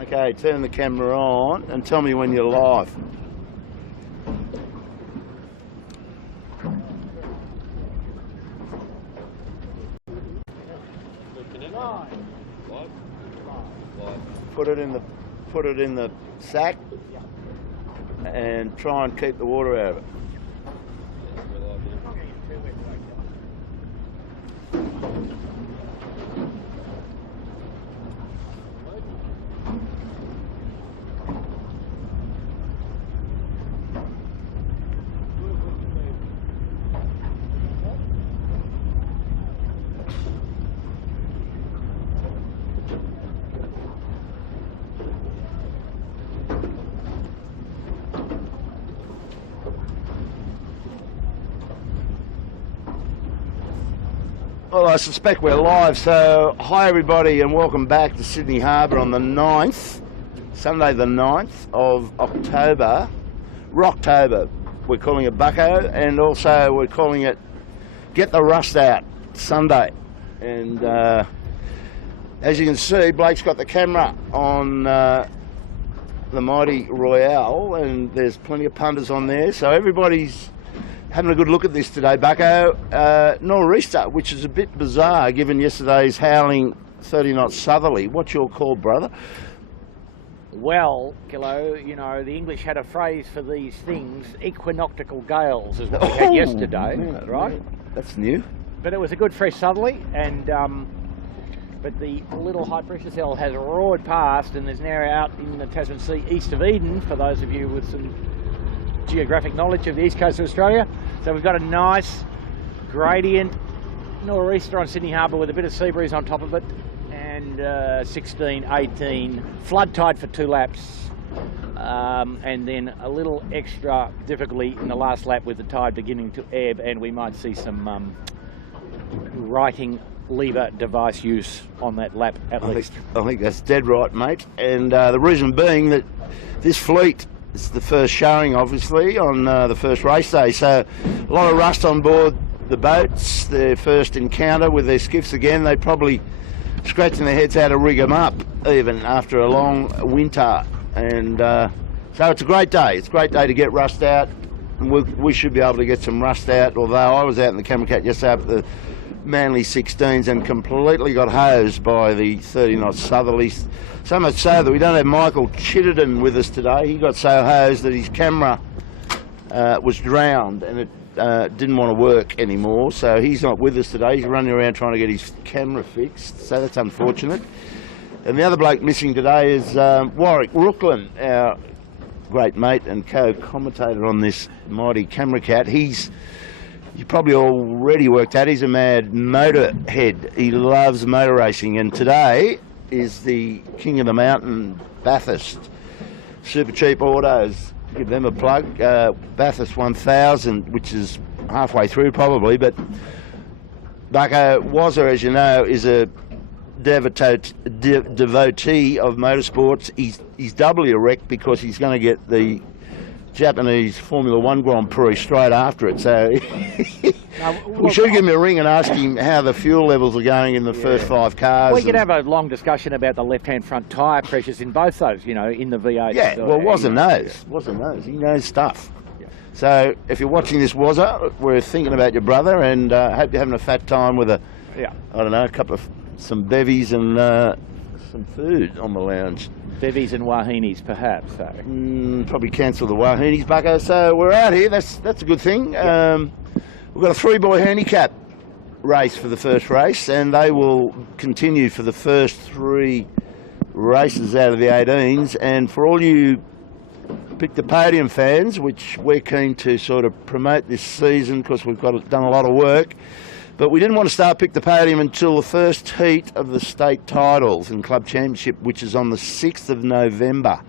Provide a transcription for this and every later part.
Okay, turn the camera on and tell me when you're live. Put it in the sack and try and keep the water out of it. Well, I suspect we're live, so hi everybody and welcome back to Sydney Harbour on the 9th, Sunday the 9th of October, Rocktober. We're calling it Bucko, and also we're calling it Get the Rust Out Sunday. And as you can see, Blake's got the camera on the mighty Royale, and there's plenty of punters on there, so everybody's having a good look at this today, Bucko. Nor'easter, which is a bit bizarre given yesterday's howling 30 knot southerly. What's your call, brother? Well, Kilo, you know, the English had a phrase for these things, equinoctial gales, is what we had yesterday, right? Man, that's new. But it was a good fresh southerly, and but the little high pressure cell has roared past and is now out in the Tasman Sea east of Eden, for those of you with some geographic knowledge of the east coast of Australia. So we've got a nice gradient nor'easter on Sydney Harbour with a bit of sea breeze on top of it, and 16, 18, flood tide for 2 laps, and then a little extra difficulty in the last lap with the tide beginning to ebb, and we might see some righting lever device use on that lap at least. I think that's dead right, mate. And the reason being that this fleet, it's the first showing, obviously, on the first race day, so a lot of rust on board the boats. Their first encounter with their skiffs again. They probably scratching their heads how to rig them up, even after a long winter. And so it's a great day. It's a great day to get rust out. And we should be able to get some rust out, although I was out in the Camera Cat yesterday up the Manly 16s and completely got hosed by the 30 knot southerlies. So much so that we don't have Michael Chittenden with us today. He got so hosed that his camera was drowned and it didn't want to work anymore. So he's not with us today. He's running around trying to get his camera fixed. So that's unfortunate. And the other bloke missing today is Warwick Rooklin, our great mate and co-commentator on this mighty Camera Cat. You probably already worked out, he's a mad motorhead. He loves motor racing, and today is the King of the Mountain Bathurst. Super cheap autos, give them a plug. Bathurst 1000, which is halfway through probably, but Bucko Wazza, as you know, is a devotee of motorsports. He's doubly erect because he's going to get the Japanese Formula 1 Grand Prix straight after it, so we should give him a ring and ask him how the fuel levels are going in the first 5 cars. We could have a long discussion about the left-hand front tyre pressures in both those, you know, in the V8. Yeah, well, Wazza knows. He knows stuff. Yeah. So if you're watching this, Wazza, we're thinking about your brother, and hope you're having a fat time with I don't know, some bevies and some food on the lounge. Bevies and wahinis, perhaps. So. Probably cancel the wahinis, Bucko. So we're out here. That's a good thing. Yep. We've got a 3-boy handicap race for the first race, and they will continue for the first 3 races out of the 18s. And for all you Pick the Podium fans, which we're keen to sort of promote this season because we've done a lot of work. But we didn't want to start Pick the Podium until the first heat of the state titles and club championship, which is on the 6th of November.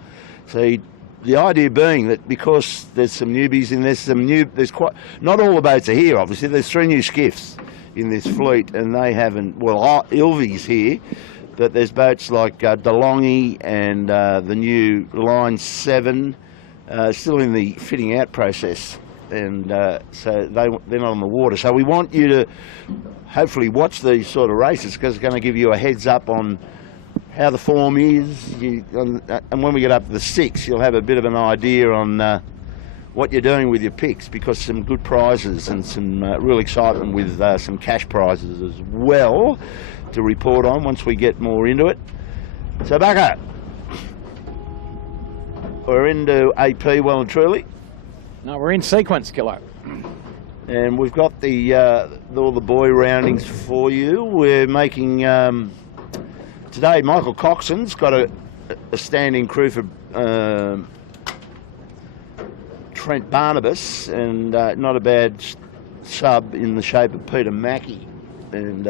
So the idea being that because there's some newbies in there's quite, not all the boats are here, obviously. There's 3 new skiffs in this fleet, and they haven't, well, Ilvy's here, but there's boats like DeLonghi and the new Line 7, still in the fitting out process. And so they're not on the water. So we want you to hopefully watch these sort of races because it's going to give you a heads up on how the form is. And when we get up to the 6, you'll have a bit of an idea on what you're doing with your picks, because some good prizes and some real excitement with some cash prizes as well to report on once we get more into it. So, Bucko, we're into AP well and truly. No, we're in sequence, Kilo. And we've got all the boy roundings for you. We're making today. Michael Coxon's got a standing crew for Trent Barnabas, and not a bad sub in the shape of Peter Mackey, and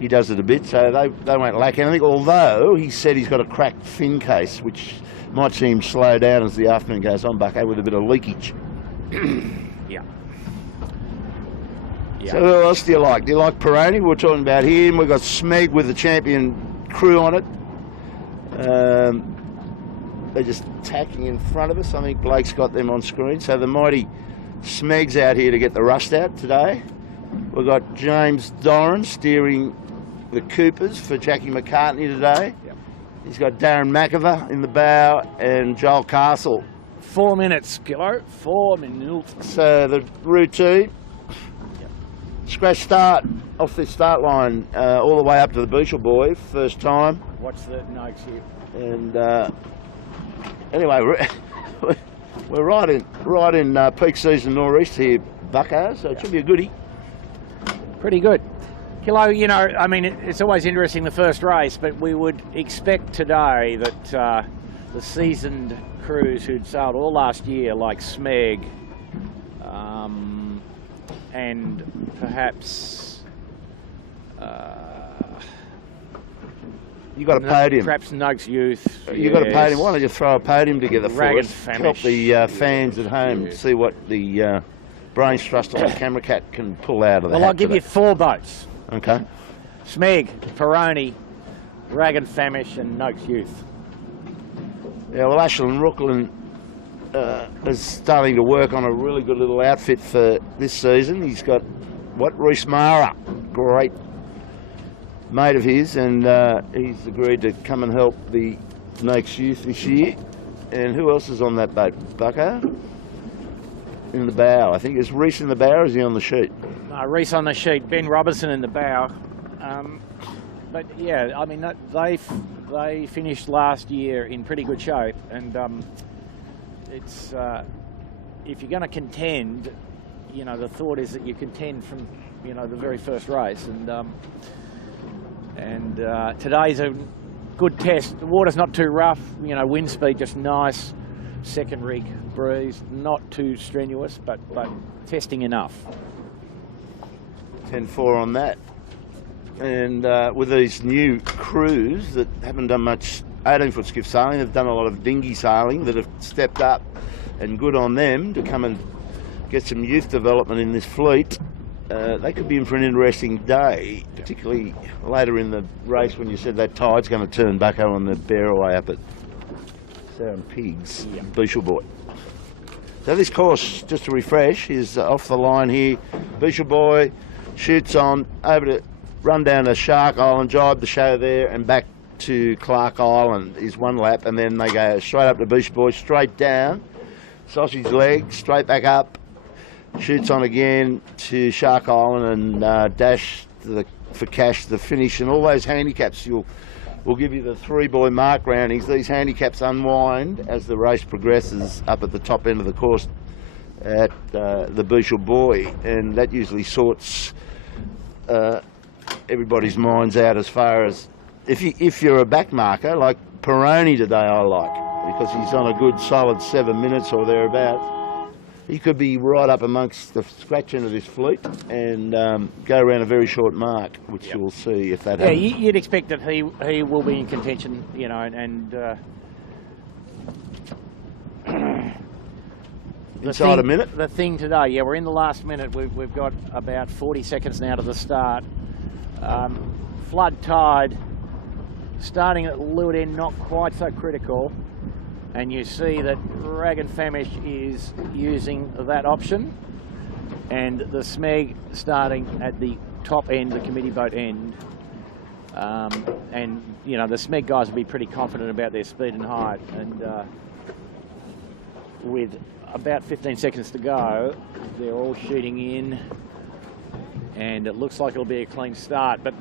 he does it a bit, so they won't lack anything. Although he said he's got a cracked fin case, which might see him slow down as the afternoon goes on, Bucko, with a bit of leakage. Yeah. So who else do you like? Do you like Peroni? We're talking about him. We've got Smeg with the champion crew on it. They're just tacking in front of us. I think Blake's got them on screen. So the mighty Smeg's out here to get the rust out today. We've got James Doran steering the Coopers for Jackie McCartney today. Yep. He's got Darren McIver in the bow and Joel Castle. 4 minutes, Kilo. 4 minutes. So the routine, scratch start off the start line all the way up to the Bushel boy, first time. Watch the notes here. And anyway, we're right in peak season nor'east here, Bucko, so it should be a goodie. Pretty good. Kilo, you know, I mean, it's always interesting the first race, but we would expect today that the seasoned crews who'd sailed all last year, like Smeg, and perhaps you got a podium. Perhaps Nugs Youth. You got a podium. Why don't you throw a podium together for us? Help the fans at home see what the brains trust on the camera cat can pull out of the Well, I'll give you 4 boats. Okay. Smeg, Peroni, Dragon Famish, and Nugs Youth. Yeah, well, Ashland Rooklyn is starting to work on a really good little outfit for this season. He's got, Reese Mara, great mate of his, and he's agreed to come and help the Nakes Youth this year. And who else is on that boat, Bucko? In the bow, I think. Is Reese in the bow, or is he on the sheet? Reese on the sheet, Ben Robertson in the bow. But yeah, I mean, they finished last year in pretty good shape, and it's if you're going to contend, you know, the thought is that you contend from, you know, the very first race, and today's a good test. The water's not too rough, you know, wind speed just nice, second rig breeze, not too strenuous, but testing enough. 10-4 on that. And with these new crews that haven't done much 18-foot skiff sailing, they've done a lot of dinghy sailing that have stepped up, and good on them to come and get some youth development in this fleet. They could be in for an interesting day, particularly later in the race when you said that tide's going to turn back on the Bearaway up at Sound Pigs, Bushel Boy. So this course, just to refresh, is off the line here. Bushel Boy shoots on over to run down to Shark Island, jibe the show there, and back to Clark Island is one lap, and then they go straight up to Bushel Boy, straight down, sausage leg, straight back up, shoots on again to Shark Island, and dash for cash the finish. And all those handicaps we'll give you the 3-boy mark roundings. These handicaps unwind as the race progresses up at the top end of the course at the Bushel Boy, and that usually sorts everybody's minds out as far as if you're a back marker like Peroni today, I like, because he's on a good solid 7 minutes or thereabouts. He could be right up amongst the scratch end of this fleet and go around a very short mark, which you'll see if that happens. Yeah, you'd expect that he will be in contention, you know, and inside a minute. The thing today, yeah, we're in the last minute. We've got about 40 seconds now to the start. Flood tide starting at leeward end, not quite so critical. And you see that Dragon Famish is using that option, and the Smeg starting at the top end, the committee boat end. And, you know, the Smeg guys will be pretty confident about their speed and height. And with about 15 seconds to go, they're all shooting in. And it looks like it'll be a clean start. But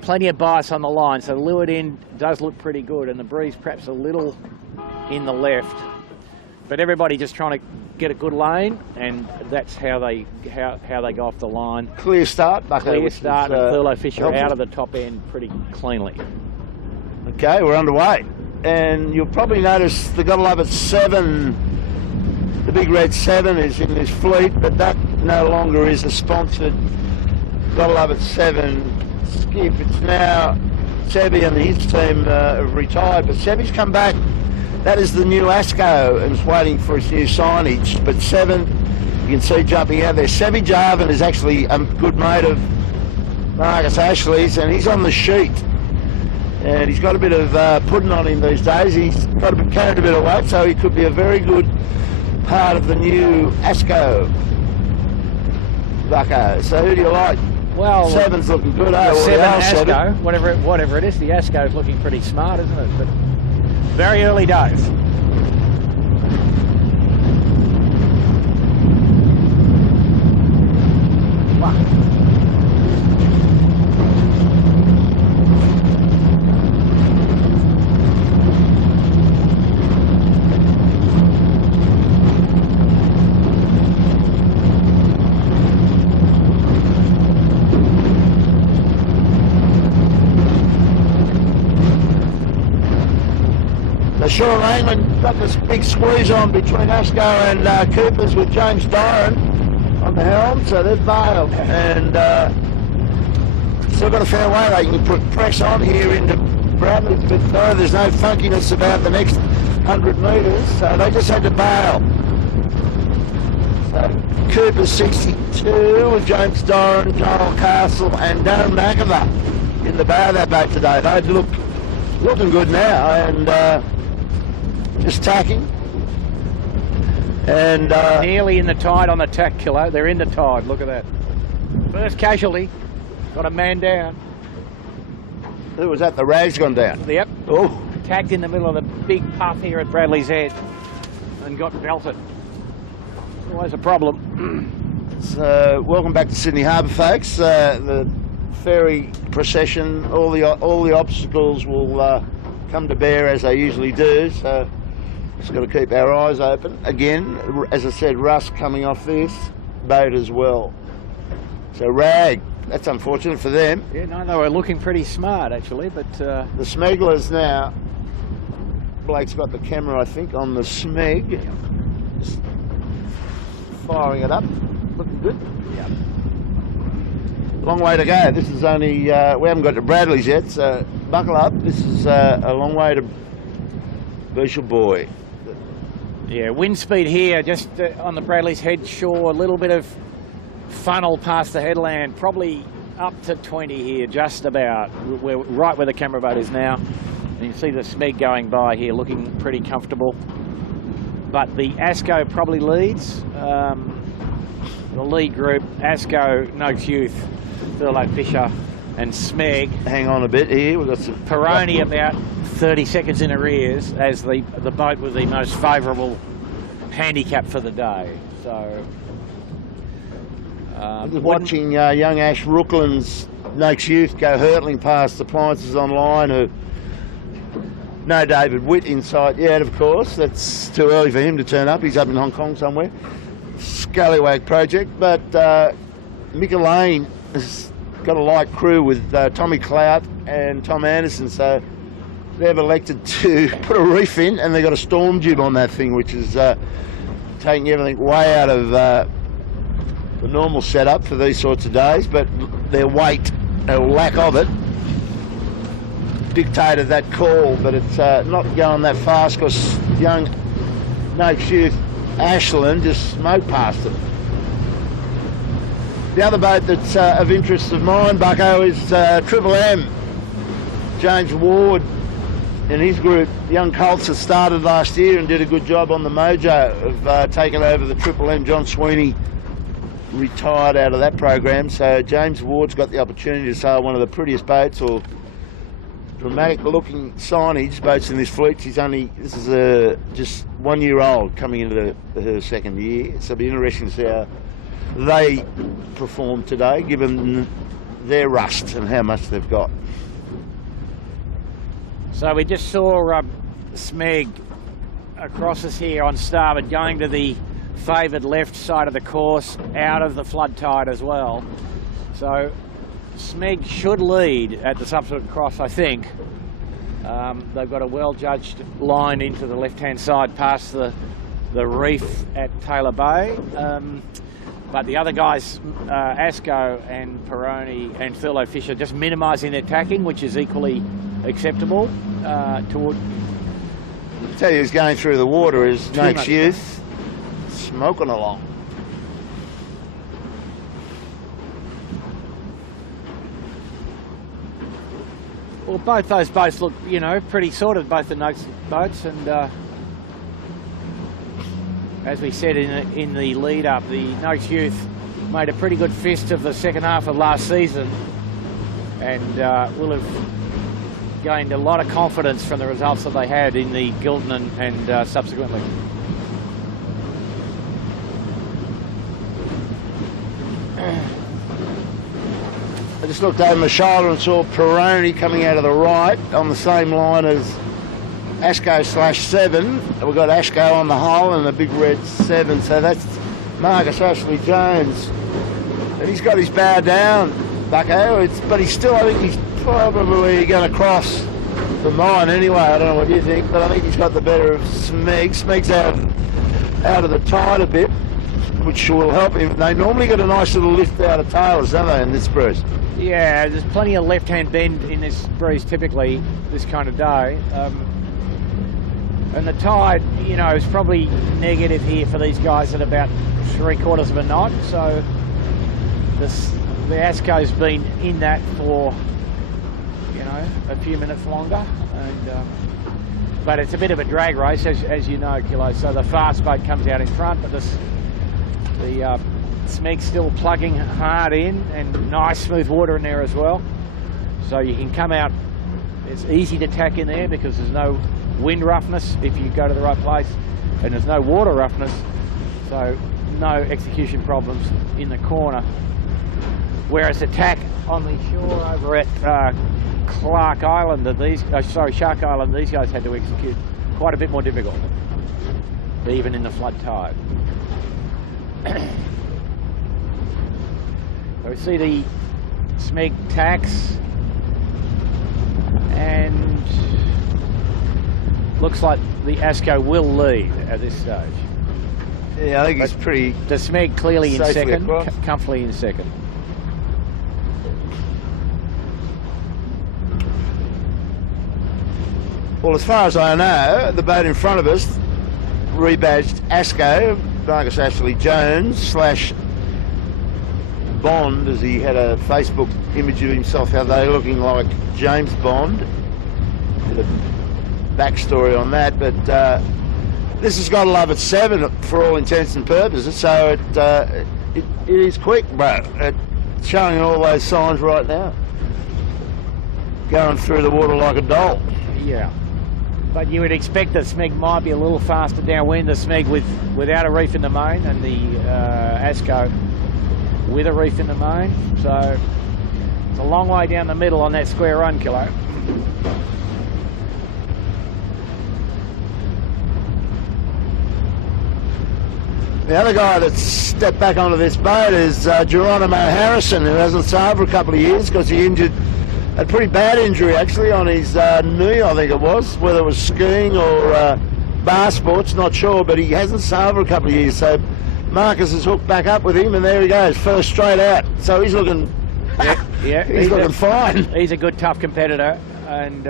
plenty of bias on the line, so the leeward end does look pretty good. And the breeze perhaps a little in the left. But everybody just trying to get a good lane, and that's how they go off the line. Clear start, Bucko. Clear start, and Thurlow Fisher helpful. Out of the top end pretty cleanly. Okay, we're underway. And you'll probably notice the Gotta Love It 7, the big red 7 is in this fleet, but that no longer is a sponsored Gotta Love It 7 skiff. It's now Sebi and his team have retired, but Sebi's come back. That is the new ASCO and is waiting for its new signage. But 7, you can see jumping out there. Sebi Jarvin is actually a good mate of Marcus Ashley's, and he's on the sheet. And he's got a bit of pudding on him these days. He's carried a bit of weight, so he could be a very good part of the new ASCO. Bucko. So who do you like? Well, 7's looking good. The 7 ASCO, 7. whatever it is, the ASCO is looking pretty smart, isn't it? But very early days. Wow. Sean Raymond got this big squeeze on between ASCO and Coopers with James Doran on the helm, so they've bailed and still got a fair way. They can put press on here into Bradley, but no, there's no funkiness about the next 100 metres, so they just had to bail. So Coopers 62 with James Doran, Joel Castle and Darren McAva in the bow of that boat today. They look looking good now, and just tacking. And nearly in the tide on the tack killer. They're in the tide. Look at that. First casualty. Got a man down. Who was that? The rag's gone down. Yep. Oh. Tacked in the middle of the big puff here at Bradley's Head and got belted. Always a problem. So welcome back to Sydney Harbour, folks. The ferry procession, all the obstacles will come to bear as they usually do. So just got to keep our eyes open. Again, as I said, rust coming off this boat as well. So rag, that's unfortunate for them. Yeah, no, they were looking pretty smart actually, but the smegglers now. Blake's got the camera, I think, on the Smeg. Just firing it up, looking good. Yeah. Long way to go. This is only, we haven't got to Bradley's yet, so buckle up. This is a long way to Beachel Boy. Yeah, wind speed here, just on the Bradley's Head shore, a little bit of funnel past the headland, probably up to 20 here, just about. We're right where the camera boat is now. And you can see the Smeg going by here, looking pretty comfortable. But the ASCO probably leads. The lead group, ASCO, Noakes Youth, Thurlow Fisher and Smeg. Hang on a bit here, we've got some... Peroni about 30 seconds in arrears as the boat with the most favourable handicap for the day. So... watching young Ash Rookland's Noakes Youth go hurtling past Appliances Online, who... No David Witt in sight yet, of course. That's too early for him to turn up. He's up in Hong Kong somewhere. Scallywag project, but Mick Lane has got a light crew with Tommy Clout and Tom Anderson, so they've elected to put a reef in, and they've got a storm jib on that thing, which is taking everything way out of the normal setup for these sorts of days, but their weight, or lack of it, dictated that call, but it's not going that fast because young Noakes Youth Ashland just smoked past them. The other boat that's of interest of mine, Bucko, is Triple M. James Ward and his group, young Colts, that started last year and did a good job on the mojo of taking over the Triple M. John Sweeney retired out of that program, so James Ward's got the opportunity to sail one of the prettiest boats, or dramatic looking signage, boats in this fleet. This is just 1 year old coming into her second year, so it'll be interesting to see how they perform today, given their rust and how much they've got. So we just saw Smeg across us here on starboard, going to the favoured left side of the course, out of the flood tide as well. So Smeg should lead at the subsequent cross, I think. They've got a well-judged line into the left-hand side past the reef at Taylor Bay. But the other guys, Asco and Peroni and Thurlow Fisher, just minimising their tacking, which is equally acceptable. I tell you who's going through the water is Nate's Youth, smoking along. Well, both those boats look, you know, pretty sorted, both the Noakes boats, and as we said in the lead-up, the Noakes Youth made a pretty good fist of the second half of last season, and will have gained a lot of confidence from the results that they had in the Gildan and subsequently. I just looked over my shoulder and saw Peroni coming out of the right on the same line as Asco/7. We've got Asco on the hull and the big red 7, so that's Marcus Ashley Jones. And he's got his bow down, Bucko, but he's still, I think he's probably going to cross the mine anyway. I don't know what you think, but I think he's got the better of Smeg. Smeg's out of the tide a bit, which will help him. They normally get a nice little lift out of tails, don't they, in this breeze? Yeah, there's plenty of left-hand bend in this breeze typically this kind of day. And the tide, you know, is probably negative here for these guys at about 3/4 of a knot. So the Asco's been in that for, you know, a few minutes longer. And but it's a bit of a drag race, as you know, Kilo. So the fast boat comes out in front, but the Smeg's still plugging hard in, and nice smooth water in there as well. So you can come out, it's easy to tack in there because there's no wind roughness if you go to the right place, and there's no water roughness, so no execution problems in the corner. Whereas the tack on the shore over at Clark Island, Shark Island, these guys had to execute quite a bit more difficult, even in the flood tide. So we see the Smeg tacks, and looks like the Asco will lead at this stage. Yeah, I think he's pretty. The Smeg clearly in second, comfortably in second. Well, as far as I know, the boat in front of us, rebadged Asco, Marcus Ashley Jones / Bond, as he had a Facebook image of himself, how they're looking like James Bond. Bit of backstory on that, but this has got to love its 7 for all intents and purposes, so it is quick, bro. It's showing all those signs right now. Going through the water like a doll. Yeah. But you would expect that Smeg might be a little faster downwind, the Smeg without a reef in the main, and the Asco with a reef in the main. So it's a long way down the middle on that square run, Kilo. The other guy that's stepped back onto this boat is Geronimo Harrison, who hasn't sailed for a couple of years because he injured a pretty bad injury actually on his knee, I think it was, whether it was skiing or bar sports, not sure, but he hasn't sailed for a couple of years, so Marcus has hooked back up with him, and there he goes, first straight out. So he's looking, he's looking fine. He's a good, tough competitor, and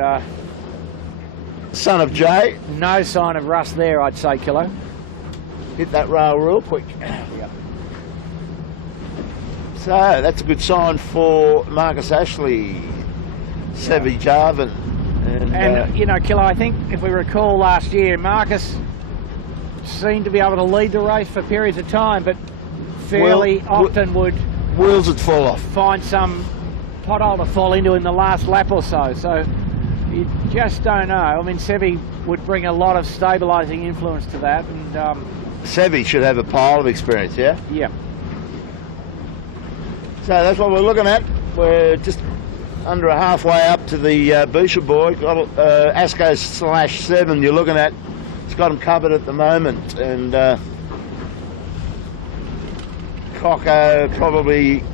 son of Jay. No sign of rust there, I'd say, Kilo. Hit that rail real quick. Yeah. So that's a good sign for Marcus Ashley, Sevy Jarvan. And you know, Kilo, I think if we recall last year, Marcus seemed to be able to lead the race for periods of time, but fairly often would wheels would fall off, find some pothole to fall into in the last lap or so. So You just don't know. I mean, Sevi would bring a lot of stabilising influence to that, and Sevi should have a pile of experience, yeah? yeah. So that's what we're looking at. We're just under a halfway up to the Boucher boy. Got Asco /7 you're looking at. It's got him covered at the moment, and Coco probably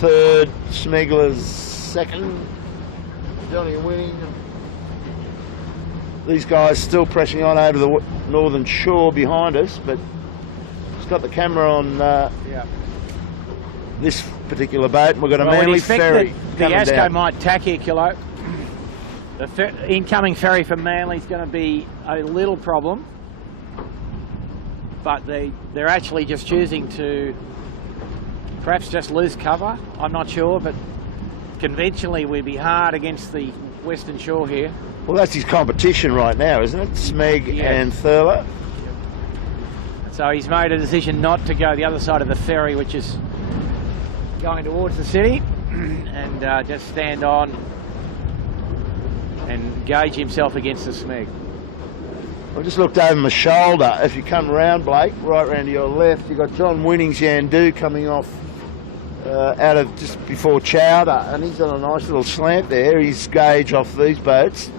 third, Smegler's second, Johnny winning. These guys still pressing on over the northern shore behind us, but it's got the camera on this particular boat, and we've got a Manly ferry the coming Asco down. might tack here, Kilo. The incoming ferry from Manly is going to be a little problem, but they're actually just choosing to perhaps just lose cover. I'm not sure, but conventionally we'd be hard against the western shore here. Well, that's his competition right now, isn't it? Smeg and Thurler. So he's made a decision not to go the other side of the ferry, which is going towards the city, and just stand on and gauge himself against the Smeg. I just looked over my shoulder. If you come round, Blake, right round to your left, you've got John Winning's Yandu coming off out of just before Chowder, and he's on a nice little slant there. He's gauge off these boats.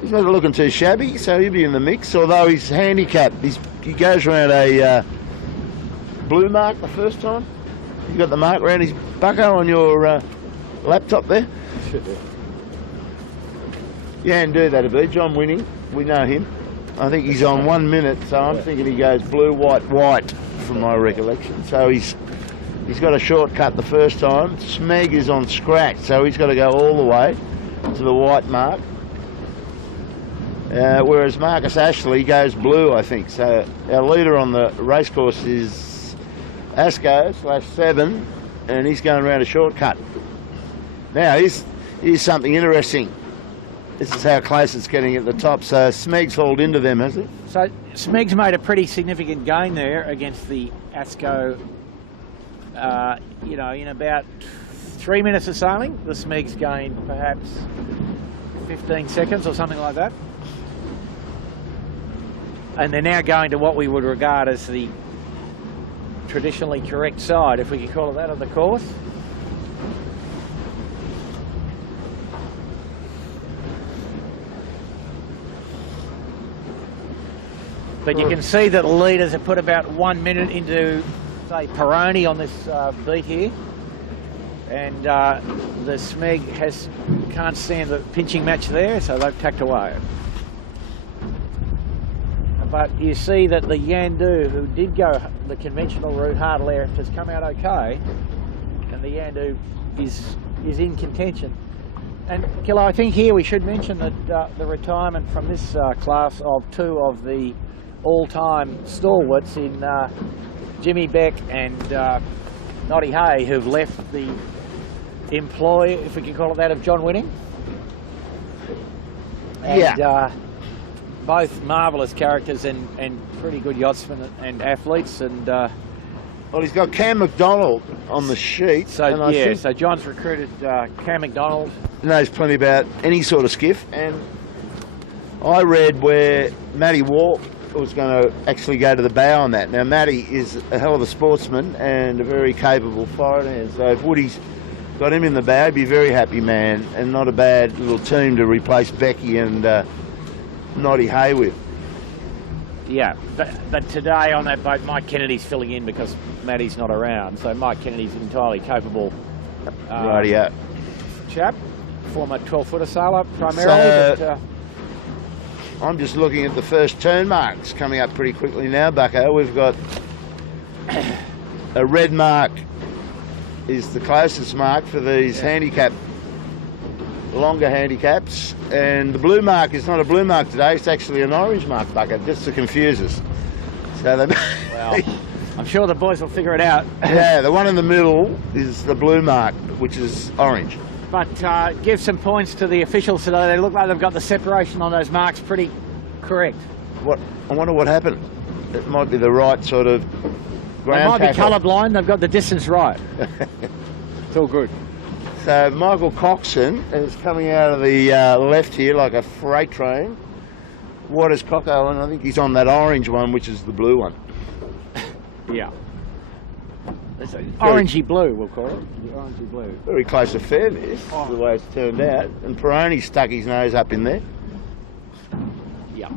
He's not looking too shabby, so he'll be in the mix, although he's handicapped. He goes around a blue mark the first time. You got the mark around his bucko on your laptop there? Should do. Yeah, and do that a bit. John Winning, we know him. I think he's on 1 minute, so I'm thinking he goes blue, white, white, from my recollection. So he's got a shortcut the first time. Smeg is on scratch, so he's got to go all the way to the white mark. Whereas Marcus Ashley goes blue, I think. So our leader on the racecourse is Asco /7, and he's going around a shortcut. Now, here's something interesting. This is how close it's getting at the top. So Smeg's hauled into them, has he? So Smeg's made a pretty significant gain there against the Asco, in about 3 minutes of sailing. The Smeg's gained perhaps 15 seconds or something like that. And they're now going to what we would regard as the traditionally correct side, if we can call it that, of the course. But you can see that the leaders have put about 1 minute into, say, Peroni on this beat here. And the Smeg can't stand the pinching match there, so they've tacked away. But you see that the Yandu, who did go the conventional route hard left, has come out okay, and the Yandu is in contention. And Kilo, I think here we should mention that the retirement from this class of two of the all-time stalwarts in Jimmy Beck and Noddy Hay, who've left the employ, if we can call it that, of John Winning. And, both marvellous characters and pretty good yachtsmen and athletes. And well, he's got Cam McDonald on the sheet. So so John's recruited Cam McDonald. Knows plenty about any sort of skiff. And I read where Matty Walk was going to actually go to the bow on that. Now, Matty is a hell of a sportsman and a very capable foreigner. So if Woody's got him in the bow, he'd be a very happy man, and not a bad little team to replace Becky and Noddy Hay with. Yeah, but today on that boat, Mike Kennedy's filling in because Matty's not around. So Mike Kennedy's an entirely capable chap, former 12-footer sailor primarily. So, I'm just looking at the first turn marks coming up pretty quickly now, Bucko. We've got a red mark is the closest mark for these longer handicaps, and the blue mark is not a blue mark today, it's actually an orange mark, Bucket, just to confuse us. So well, I'm sure the boys will figure it out. Yeah, the one in the middle is the blue mark, which is orange. But give some points to the officials today. They look like they've got the separation on those marks pretty correct. I wonder what happened. It might be the right sort of ground They might tackle. be colourblind, they've got the distance right. It's all good. So Michael Coxon is coming out of the left here like a freight train. What is Coco? And I think he's on that orange one, which is the blue one. Yeah. Orangey blue, we'll call it. The orangey blue. Very close to fairness, the way it's turned out. And Peroni stuck his nose up in there. Yeah.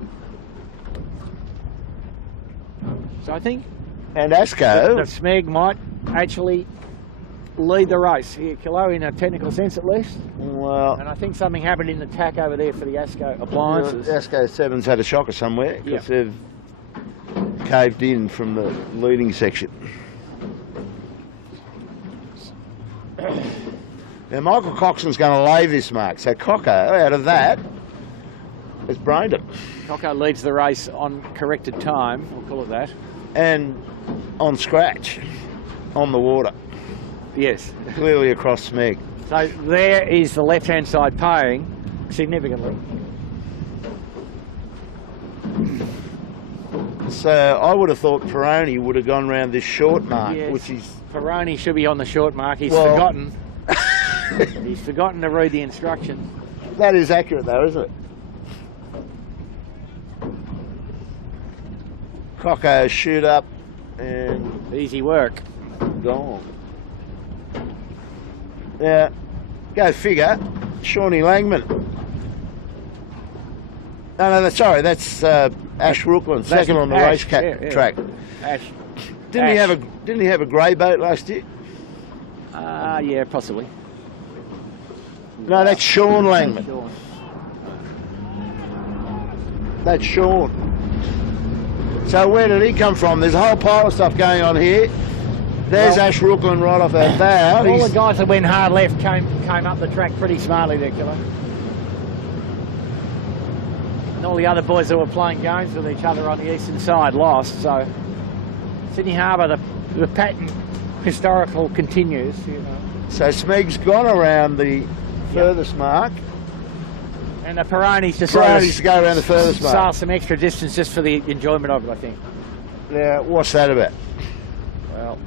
So I think... And Asco... that Smeg might actually lead the race here, Kilo, in a technical sense at least. Well... And I think something happened in the tack over there for the Asco appliances. Asco 7's had a shocker somewhere, because they've caved in from the leading section. Now Michael Coxon's going to lay this mark, so Coco, out of that, has brained him. Coco leads the race on corrected time, we'll call it that. And on scratch, on the water. Yes. Clearly across Smeg. So there is the left-hand side paying significantly. So I would have thought Peroni would have gone round this short mark, yes. which is... Peroni should be on the short mark. He's forgotten. He's forgotten to read the instructions. That is accurate though, isn't it? Coco shoot up and... Easy work. Gone. Yeah, go figure. Shawnee Langman. No, sorry, that's Ash Rookland, second on the race track. Ash. Didn't he have a grey boat last year? Yeah, possibly. No, that's Sean Langman. That's Sean. So where did he come from? There's a whole pile of stuff going on here. There's Ash Rookland right off our bow. All the guys that went hard left came up the track pretty smartly there, Killer. And all the other boys that were playing games with each other on the eastern side lost. So Sydney Harbour, the pattern historical continues. You know. So Smeg's gone around the furthest mark. And the Peroni's decided to go around the furthest mark. Sail some extra distance just for the enjoyment of it, I think. Now, what's that about? Well,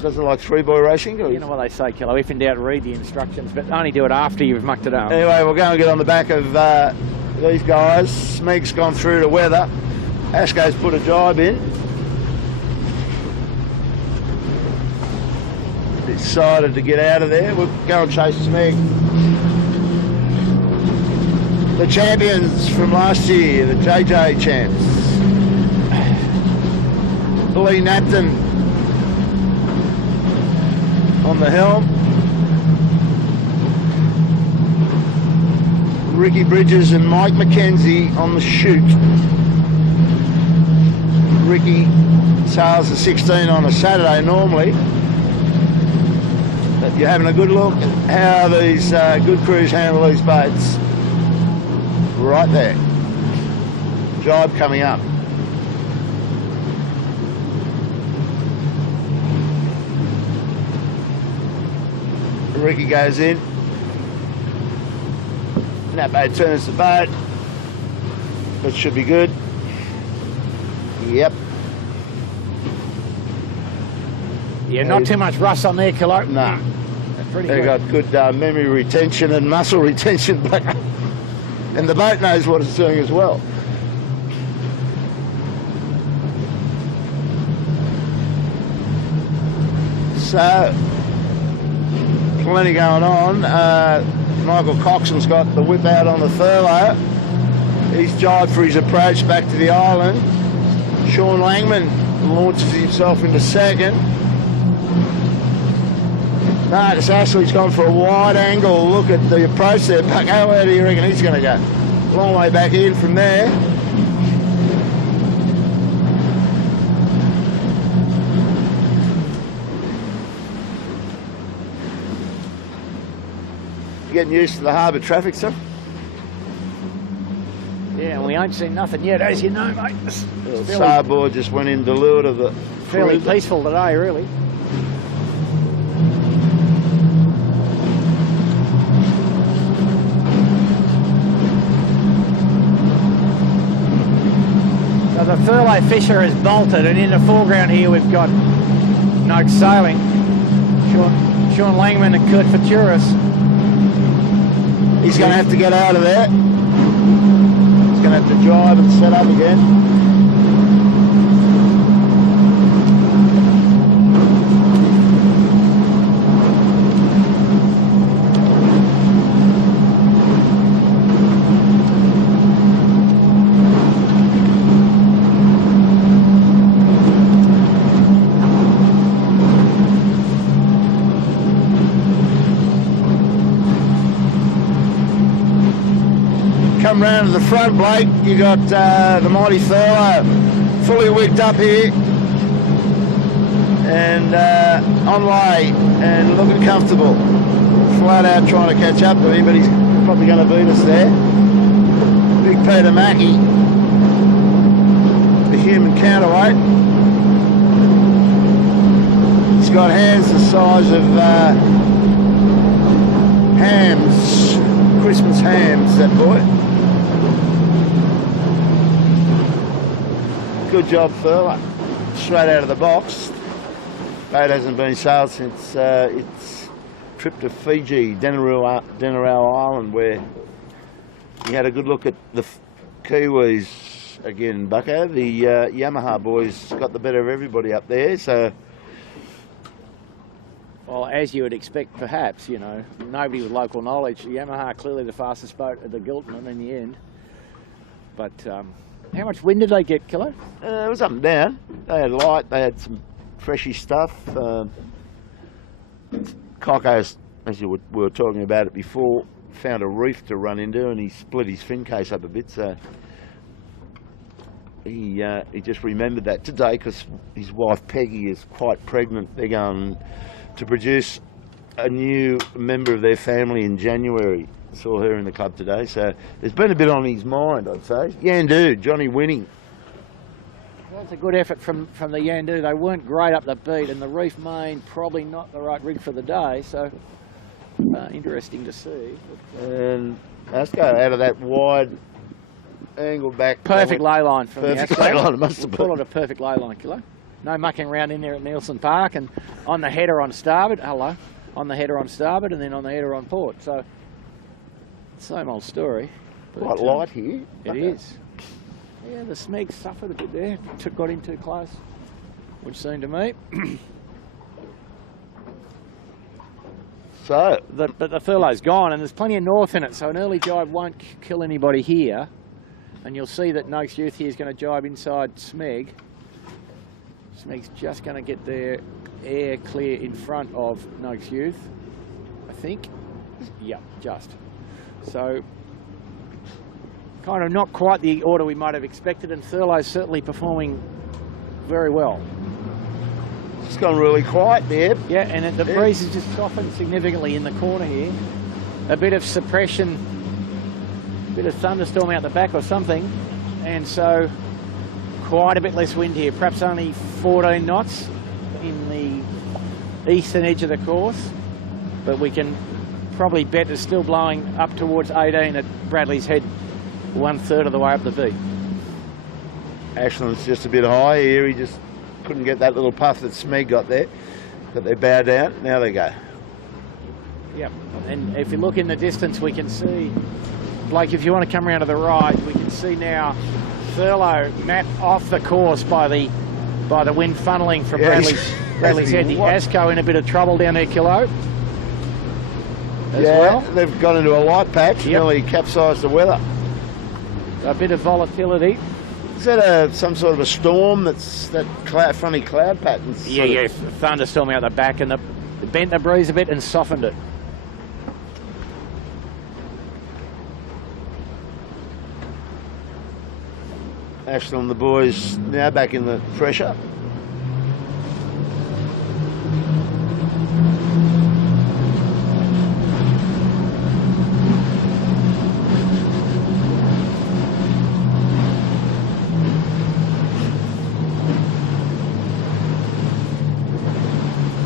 doesn't like three-boy racing? You know what they say, Kilo, if in doubt, read the instructions, but only do it after you've mucked it up. Anyway, we'll go and get on the back of these guys. Smeg's gone through to weather. Asco's put a jibe in. Decided to get out of there. We'll go and chase Smeg. The champions from last year, the JJ champs. Lee Napton on the helm. Ricky Bridges and Mike McKenzie on the chute. Ricky sails a 16 on a Saturday normally. But you're having a good look at how these good crews handle these boats. Right there. Jibe coming up. Ricky goes in. That boat turns the boat. That should be good. Yep. Yeah, not too much rust on there, Kilo. Nah. That's pretty They've good. got good memory retention and muscle retention. And the boat knows what it's doing as well. So, plenty going on. Michael Coxon's got the whip out on the furlough. He's jibed for his approach back to the island. Sean Langman launches himself into second. Marcus Ashley's gone for a wide angle look at the approach there. Bucko, where do you reckon he's going to go? Long way back in from there. Getting used to the harbour traffic, sir? Yeah, we ain't seen nothing yet, as you know, mate. The starboard just went in the lure of the... Fairly peaceful today, really. So the furlough fisher has bolted, and in the foreground here we've got Noakes sailing. Sean Langman and Kurt Futuris. He's going to have to get out of there. He's going to have to drive and set up again. Come round to the front, Blake. You got the mighty Thurlow fully wigged up here and on way and looking comfortable. Flat out trying to catch up to him, but he's probably going to beat us there. Big Peter Mackie, the human counterweight. He's got hands the size of hams, Christmas hams, that boy. Good job, Furler. Straight out of the box. Boat hasn't been sailed since its trip to Fiji, Denarau Island, where he had a good look at the Kiwis again, Bucko. The Yamaha boys got the better of everybody up there, so... Well, as you would expect, perhaps, you know, nobody with local knowledge. Yamaha clearly the fastest boat at the Gilton in the end. But how much wind did they get, Kilo? It was up and down. They had light, they had some freshy stuff. Cockos, as we were talking about it before, found a reef to run into and he split his fin case up a bit, so he just remembered that today because his wife Peggy is quite pregnant. They're going to produce a new member of their family in January. Saw her in the club today, so there's been a bit on his mind, I'd say. Yandu, Johnny winning. Well, it's a good effort from the Yandu. They weren't great up the beat, and the reef main probably not the right rig for the day, so interesting to see. And Asco out of that wide angle back. Perfect lay line from perfect the Asco. lay line, it must have been. Call it a perfect lay line, Kilo. No mucking around in there at Nielsen Park, and on the header on starboard, on the header on starboard, and then on the header on port. So, same old story. Quite light here. It is. Yeah, the Smegs suffered a bit there. Got in too close, which seemed to me. So, but the Thurlow's gone, and there's plenty of north in it, so an early jibe won't kill anybody here. And you'll see that Noakes Youth here is going to jibe inside Smeg. Smeg's just going to get their air clear in front of Noakes Youth, I think. Yeah, just. So, kind of not quite the order we might have expected, and Thurlow's certainly performing very well. It's gone really quiet there. Yeah, and the breeze has just softened significantly in the corner here. A bit of suppression, a bit of thunderstorm out the back or something, and so quite a bit less wind here, perhaps only 14 knots in the eastern edge of the course, but we can probably bet it's still blowing up towards 18 at Bradley's Head, 1/3 of the way up the beat. Ashland's just a bit high here, he just couldn't get that little puff that Smeg got there, but they bow down, now they go. Yep, and if you look in the distance we can see, Blake, if you want to come around to the right, we can see now Thurlow map off the course by the wind funneling from Bradley's Head. The Asco in a bit of trouble down there, Kilo. Well. They've got into a light patch, nearly capsized the weather. A bit of volatility. Is that some sort of a storm that's that funny cloud pattern? Yeah, thunderstorm out the back, and it bent the breeze a bit and softened it. Ashland and the boys now back in the pressure.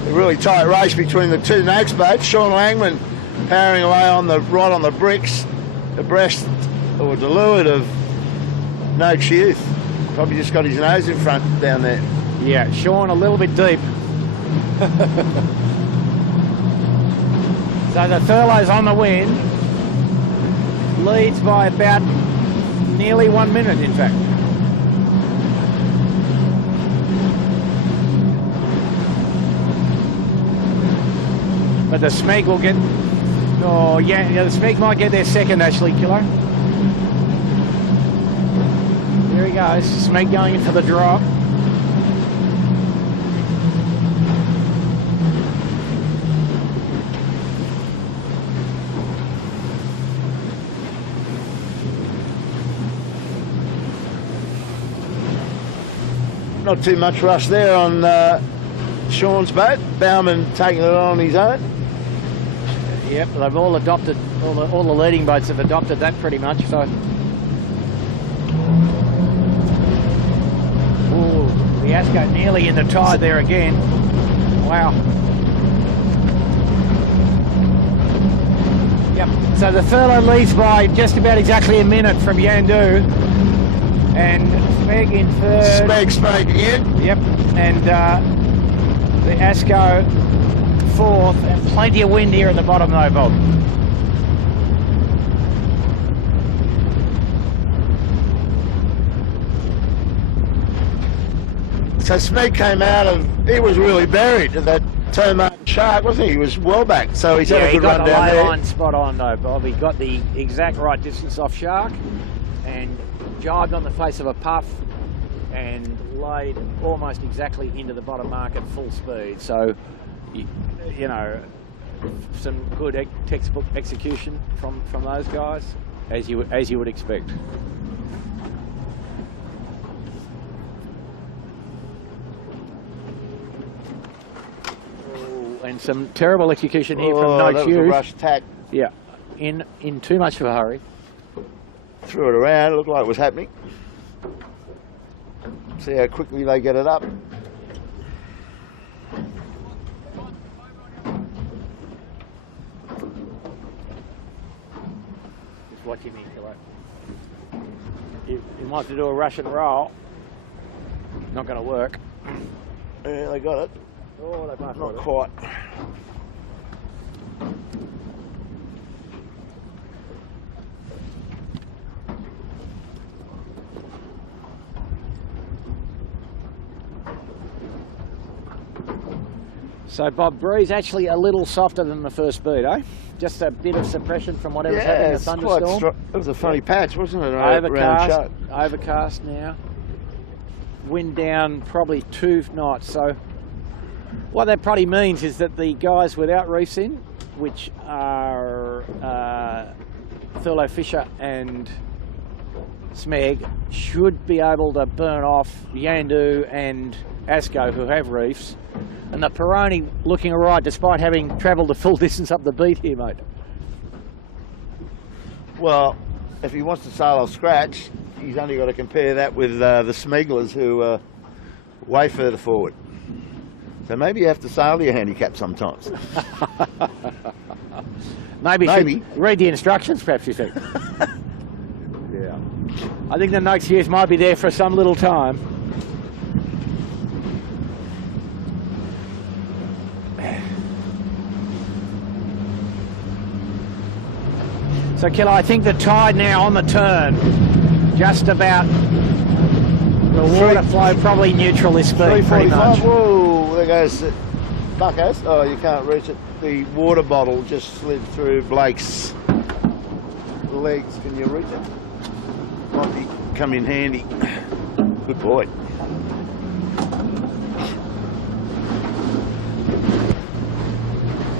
A really tight race between the two Noakes boats. Sean Langman powering away right on the bricks, abreast or to leeward of Noakes Youth. Probably just got his nose in front down there. Yeah, Sean a little bit deep. So the Thurlow's on the win, leads by about nearly 1 minute, in fact. But the Smeg will get, oh yeah, the Smeg might get their second actually, Kilo. There he goes, Smeg going in for the drop. Not too much rush there on Sean's boat. Bowman taking it on his own. Yep, they've all adopted, all the leading boats have adopted that pretty much, so. Ooh, the Asco nearly in the tide there again. Wow. Yep, so the Thurlow leads by just about exactly a minute from Yandu. And Smeg in third. Smeg again. Yep, and the Asco fourth, and plenty of wind here at the bottom though, Bob. So Smeg came out of, he was really buried in that toe mark shark, wasn't he? He was well back, so he's had a good run down there. He got the lay line spot on though, Bob. He got the exact right distance off shark and jibed on the face of a puff and laid almost exactly into the bottom mark at full speed. So, you know, some good textbook execution from those guys, as you would expect. Oh, and some terrible execution here from No that Hughes. was a rush tack. Yeah, in too much of a hurry. Threw it around, it looked like it was happening. See how quickly they get it up. Just watching me, Kilo. You might have to do a rush and roll. Not going to work. Yeah, they got it. Oh, they must Not quite. So Bob, breeze actually a little softer than the first speed, eh? Just a bit of suppression from whatever's happening in the thunderstorm. It was a funny patch, wasn't it? Overcast now. Wind down probably 2 knots. So what that probably means is that the guys without reefs in, which are Thurlow Fisher and Smeg, should be able to burn off Yandu and Asco, who have reefs. And the Peroni looking all right despite having travelled a full distance up the beat here, mate. Well, if he wants to sail off scratch, he's only got to compare that with the Smeglers, who are way further forward. So maybe you have to sail to your handicap sometimes. Maybe. Read the instructions, perhaps, you think. Yeah. I think the next years might be there for some little time. So, Kilo, I think the tide now on the turn, just about the water flow probably neutral this speed, pretty much. Whoa, there goes Buckos. Oh, you can't reach it. The water bottle just slid through Blake's legs. Can you reach it? Might be come in handy. Good boy.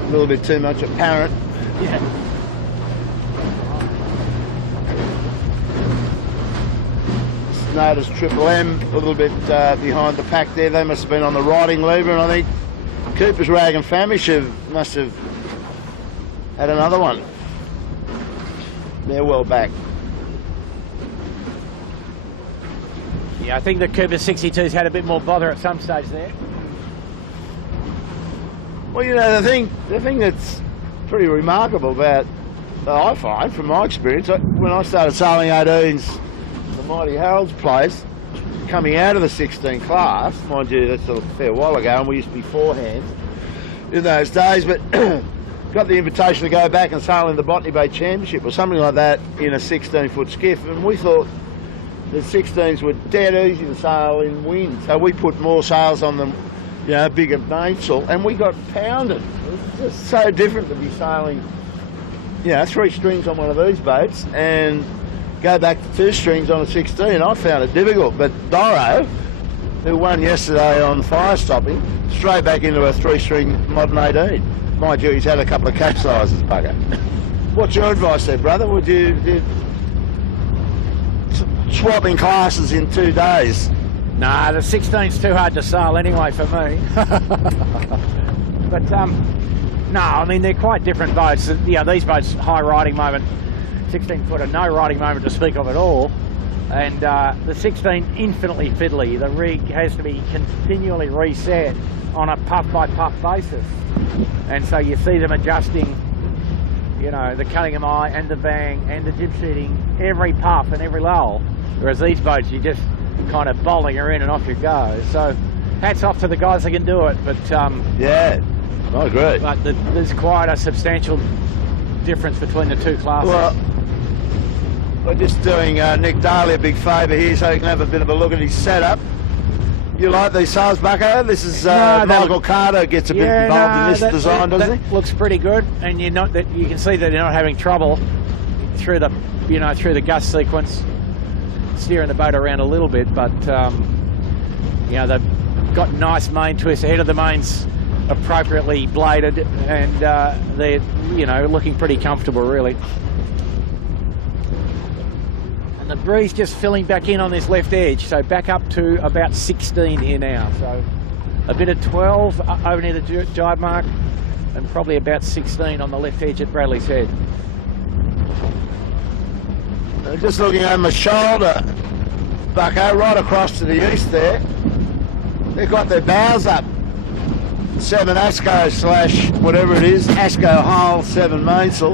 A little bit too much apparent. Yeah. Noticed Triple M a little bit behind the pack there. They must have been on the riding lever, and I think Cooper's Rag and Famish must have had another one. They're well back. Yeah, I think the Cooper 62's had a bit more bother at some stage there. Well, you know, the thing that's pretty remarkable about, I find from my experience, when I started sailing 18s, the Mighty Harold's place, coming out of the 16 class, mind you, that's a fair while ago, and we used to be forehand in those days, but got the invitation to go back and sail in the Botany Bay Championship or something like that in a 16-foot skiff, and we thought the 16s were dead easy to sail in wind, so we put more sails on them, you know, bigger mainsail, and we got pounded. It's just so different to be sailing, you know, 3 strings on one of these boats and go back to 2 strings on a 16. I found it difficult, but Doro, who won yesterday on fire stopping, straight back into a 3-string modern 18. Mind you, he's had a couple of capsizes, bugger. What's your advice there, brother? Would you swapping classes in 2 days? Nah, the 16's too hard to sail anyway for me. But no, I mean, they're quite different boats. You know, these boats, high riding moment, 16-footer, no riding moment to speak of at all. And the 16, infinitely fiddly. The rig has to be continually reset on a puff-by-puff basis. And so you see them adjusting, you know, the Cunningham eye and the bang and the jib sheeting every puff and every lull. Whereas these boats, you just kind of bowling her in and off you go. So hats off to the guys that can do it. But yeah, I agree. But there's quite a substantial difference between the 2 classes. Well, we're just doing Nick Daly a big favour here so he can have a bit of a look at his setup. You like these sails, Bucko? This is Michael Carter gets a bit involved in this design, doesn't he? Looks pretty good, and you can see that they're not having trouble through the through the gust sequence, steering the boat around a little bit. But you know, they've got nice main twists. Ahead of the main's appropriately bladed, and they're looking pretty comfortable really. The breeze just filling back in on this left edge, so back up to about 16 here now. So a bit of 12 over near the jibe mark, and probably about 16 on the left edge at Bradley's Head. Just looking over my shoulder, Bucko, right across to the east there, they've got their bows up. 7 ASCO / whatever it is, ASCO hull, 7 mainsail,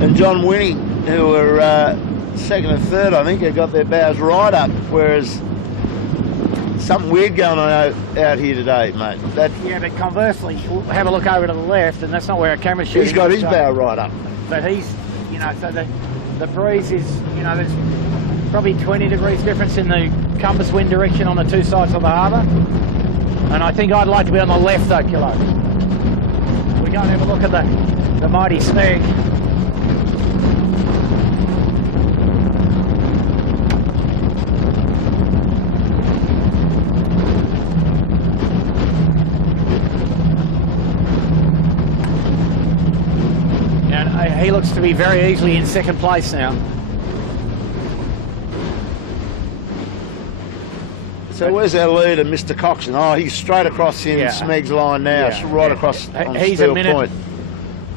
and John Winnie, who were 2nd and 3rd, I think, have got their bows right up, whereas something weird going on out here today, mate. Yeah, but conversely, we'll have a look over to the left, and that's not where our camera's shooting. He's got his bow right up. But he's, so the breeze is, there's probably 20 degrees difference in the compass wind direction on the 2 sides of the harbour. And I think I'd like to be on the left though, Kilo. We go and have a look at the mighty Smeg. He looks to be very easily in 2nd place now. So where's our leader, Mr. Coxon? Oh, he's straight across in Smeg's line now, right across on he's Steel a minute, Point.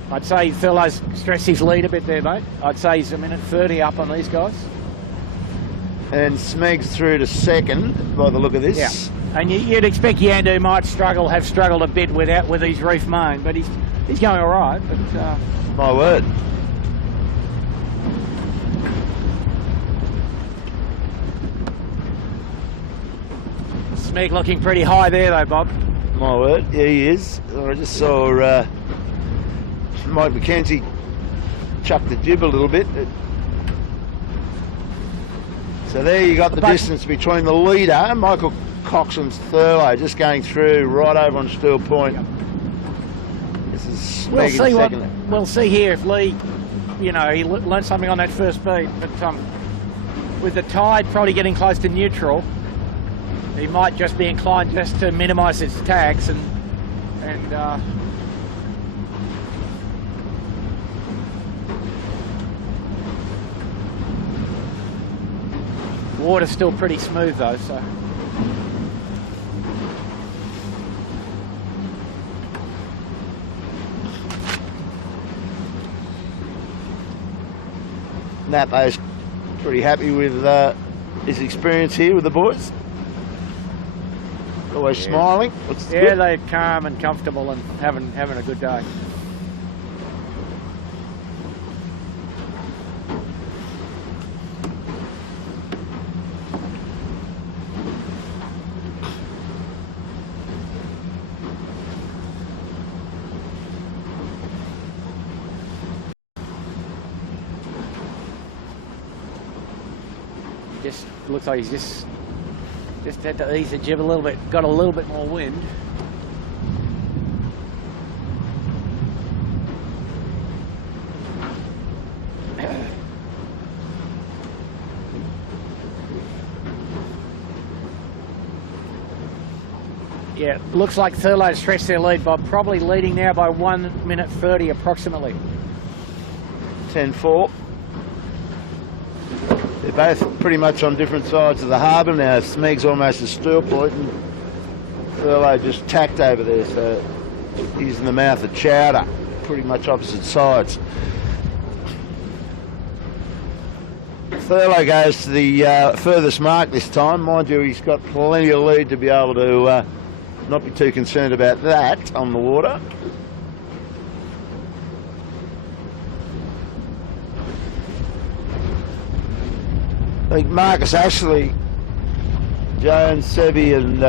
I'd say Thurlow's stressed his lead a bit there, mate. I'd say he's a minute 30 up on these guys. And Smeg's through to 2nd by the look of this. Yeah. And you'd expect Yandu might have struggled a bit with his reef main, but he's going all right. But my word. Smeg looking pretty high there though, Bob. My word, yeah, he is. I just saw Mike McKenzie chuck the jib a little bit. So there you got the distance between the leader, Michael Coxon's Thurlow, just going through right over on Steel Point. Yep. This is Smeg we'll see here if Lee, he learned something on that first beat. But with the tide probably getting close to neutral, he might just be inclined just to minimise its attacks and water's still pretty smooth though, so. Napo's pretty happy with his experience here with the boys. Always smiling. They're calm and comfortable and having a good day. just looks like he's just had to ease the jib a little bit. Got a little bit more wind. Yeah, looks like Thurlow stretched their lead by probably leading now by 1 minute 30 approximately. 10-4. They're both pretty much on different sides of the harbour now. Smeg's almost a steel point and Thurlow just tacked over there, so he's in the mouth of Chowder, pretty much opposite sides. Thurlow goes to the furthest mark this time. Mind you, he's got plenty of lead to be able to not be too concerned about that on the water. I think Marcus Ashley, Jones, Sevi and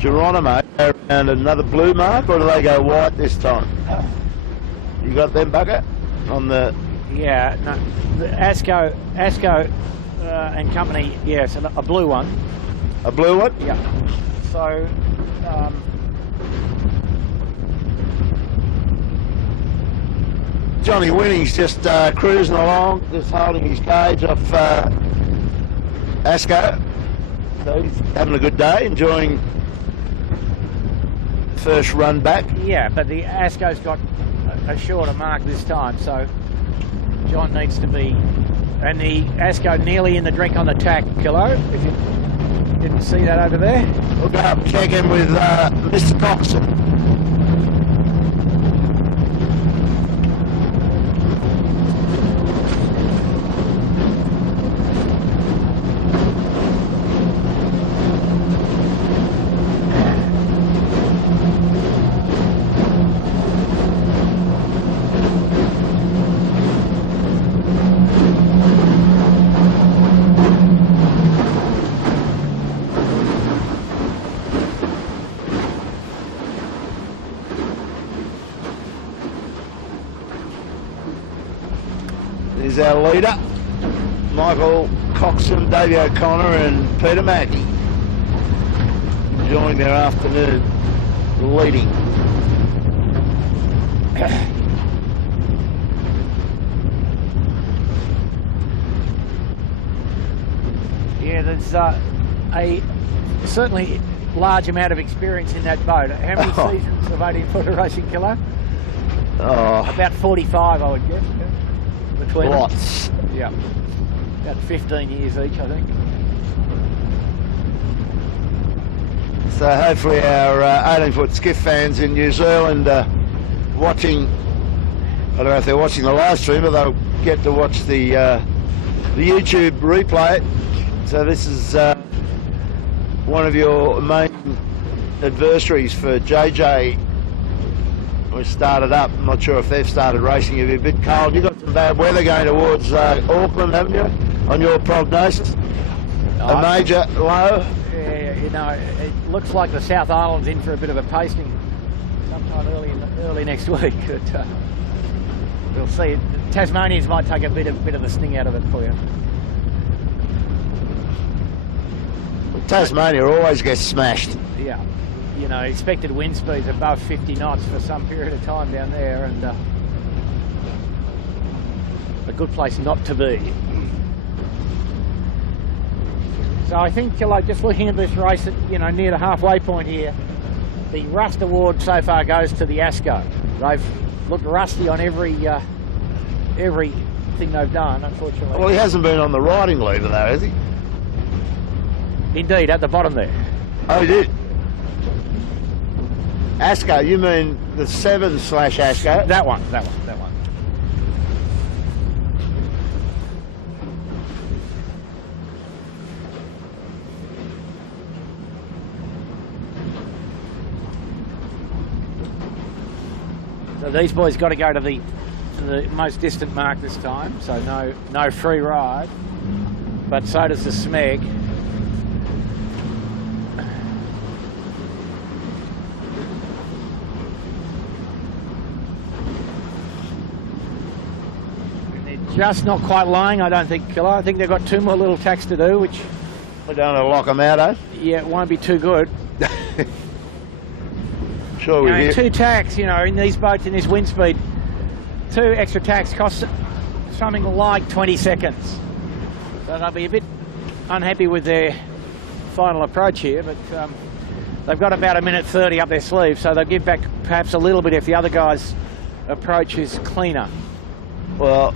Geronimo are around another blue mark, or do they go white this time? You got them, Bugger? On the... Yeah, no, the Asco and company, yes, a blue one. A blue one? Yeah. So, Johnny Winning's just cruising along, just holding his cage off Asco. So he's having a good day, enjoying the first run back. Yeah, but the Asco's got a shorter mark this time, so John needs to be... And the Asco nearly in the drink on the tack, Kilo, if you didn't see that over there. We'll go up and check in with Mr. Coxon. Is our leader, Michael Coxon, Davey O'Connor and Peter Mackey, enjoying their afternoon leading. Yeah, there's a certainly large amount of experience in that boat. How many seasons of 18-footer racing, Kilo? Oh, About 45, I would guess. Between lots. them. Yeah, about 15 years each, I think. So hopefully our 18-foot skiff fans in New Zealand are watching, I don't know if they're watching the live stream, but they'll get to watch the YouTube replay. So this is one of your main adversaries for JJ. We started up. I'm not sure if they've started racing. It'll be a bit cold. You've got some bad weather going towards Auckland, haven't you, on your prognosis? A major low? Yeah, you know, it looks like the South Island's in for a bit of a pasting sometime early next week. But, we'll see. Tasmanians might take a bit of the sting out of it for you. Tasmania always gets smashed. Yeah. You know, expected wind speeds above 50 knots for some period of time down there, and a good place not to be. So I think, like, just looking at this race, you know, near the halfway point here, the Rust Award so far goes to the Asco. They've looked rusty on everything they've done, unfortunately. Well, he hasn't been on the riding leader though, has he? Indeed, at the bottom there. Oh, he did. Asco, you mean the 7/Asco? That one. So these boys got to go to the most distant mark this time, so no free ride. But so does the Smeg. just not quite lying, I don't think, Killer. I think they've got 2 more little tacks to do, which... We don't want to lock them out, eh? Yeah, it won't be too good. Sure we do. 2 tacks, you know, in these boats, in this wind speed, 2 extra tacks cost something like 20 seconds. So they'll be a bit unhappy with their final approach here, but they've got about 1:30 up their sleeve, so they'll give back perhaps a little bit if the other guy's approach is cleaner. Well,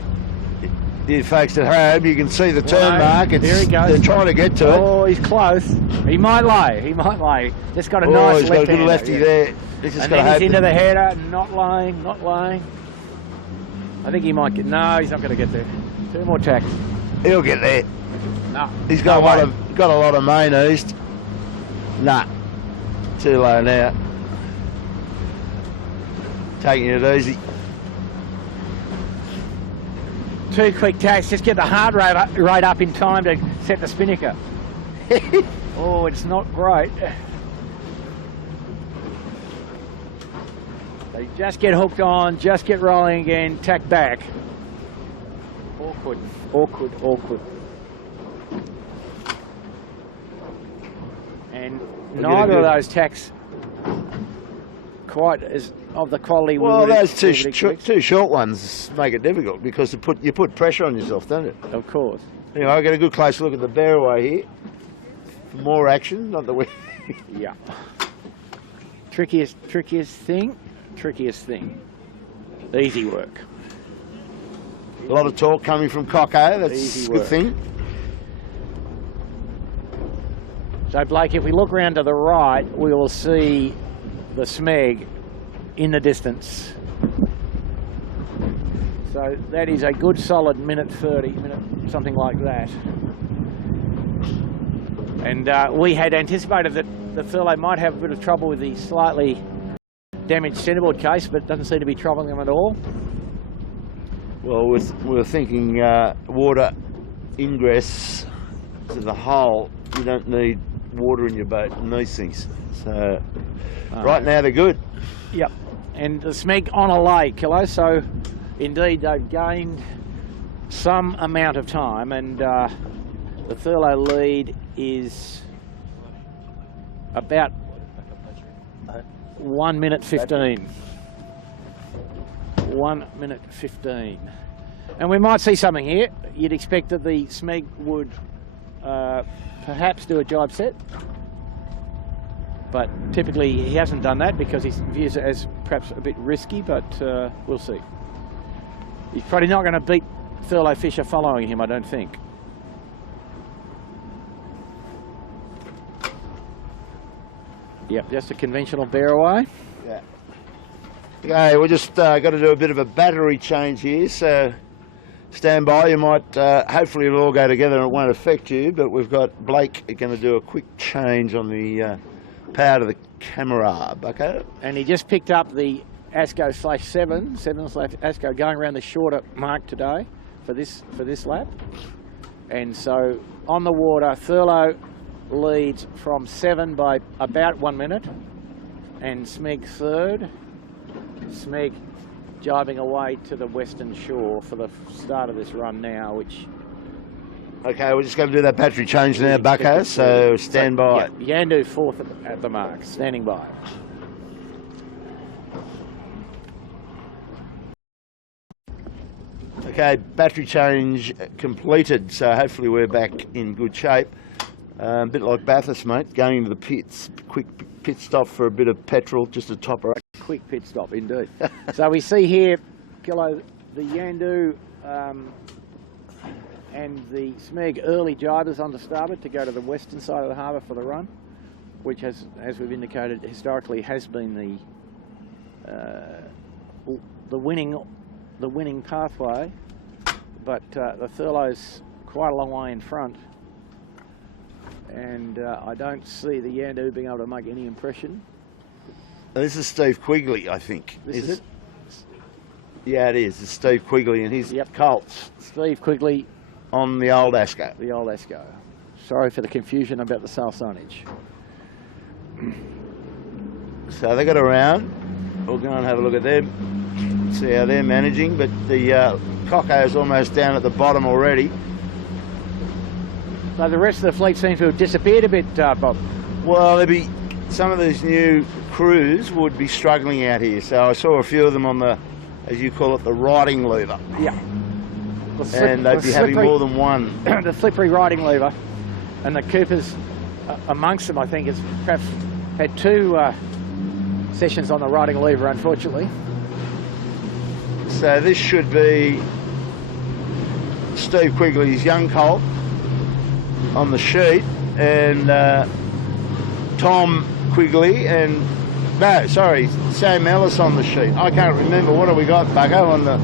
you folks at home, you can see the turn mark. There he goes. They're trying to get to it. Oh, he's close. He might lay. He might lay. Just got a nice he's left got a good lefty there. He's just and got to then hope he's into the header, not laying, not laying. I think he might get... No, he's not going to get there. 2 more tacks. He'll get there. No. He's got a lot of main east. Nah. Too low now. Taking it easy. 2 quick tacks, just get the heart rate up in time to set the spinnaker. Oh, it's not great. They just get hooked on, just get rolling again, tack back. Awkward, awkward, awkward. And neither of those tacks quite as of the quality. Well, those two short ones make it difficult because you put pressure on yourself, don't you? Of course. Anyway, I'll get a good close look at the bearaway here. For more action, not the way. Yeah. Trickiest thing. Easy work. A lot of talk coming from Coco. That's a good thing. So Blake, if we look round to the right, we will see the Smeg in the distance. So that is a good solid 1:30, something like that. And we had anticipated that the Thurlow might have a bit of trouble with the slightly damaged centreboard case, but it doesn't seem to be troubling them at all. Well, we were thinking water ingress to the hull. You don't need water in your boat and these things. So right now they're good. Yep. And the Smeg on a lay, Kilo, so indeed they've gained some amount of time, and the Thurlow lead is about 1:15. 1:15. And we might see something here. You'd expect that the Smeg would perhaps do a jibe set, but typically he hasn't done that because he views it as perhaps a bit risky, but we'll see. He's probably not going to beat Thurlow Fisher following him, I don't think. Yep, just a conventional bear away. Yeah. Okay, we just got to do a bit of a battery change here, so stand by. You might, hopefully it'll all go together and it won't affect you, but we've got Blake going to do a quick change on the power to the camera, Bucko. And he just picked up the ASCO /7 ASCO going around the shorter mark today for this lap. And so on the water, Thurlow leads from 7 by about 1 minute, and Smeg third. Smeg jibing away to the western shore for the start of this run now, which... Okay, we're just going to do that battery change now, Bucko, so stand by. Yeah, Yandu fourth at the mark, standing by. Okay, battery change completed, so hopefully we're back in good shape. A bit like Bathurst, mate, going into the pits. Quick pit stop for a bit of petrol, just to top her up. Quick pit stop, indeed. So we see here, Kilo, the Yandu and the Smeg early jibers on the starboard to go to the western side of the harbour for the run, which has, as we've indicated, historically has been the winning pathway. But the Thurlow's quite a long way in front, and I don't see the Yandu being able to make any impression. This is Steve Quigley, I think. Is it? Yeah, it is. It's Steve Quigley and his Colts. Steve Quigley on the old ASCO. The old ASCO. Sorry for the confusion about the sail signage. So they got around. We'll go and have a look at them. See how they're managing, but the Cocko's almost down at the bottom already. So the rest of the fleet seems to have disappeared a bit, Bob. Well, there'd be some of these new crews would be struggling out here. So I saw a few of them on the, as you call it, the riding lever. Yeah. And they'd be having more than one. The slippery riding lever, and the Coopers amongst them, I think, has perhaps had 2 sessions on the riding lever, unfortunately. So this should be Steve Quigley's young colt on the sheet, and Tom Quigley and Sam Ellis on the sheet. I can't remember, what have we got, Bucko, on the...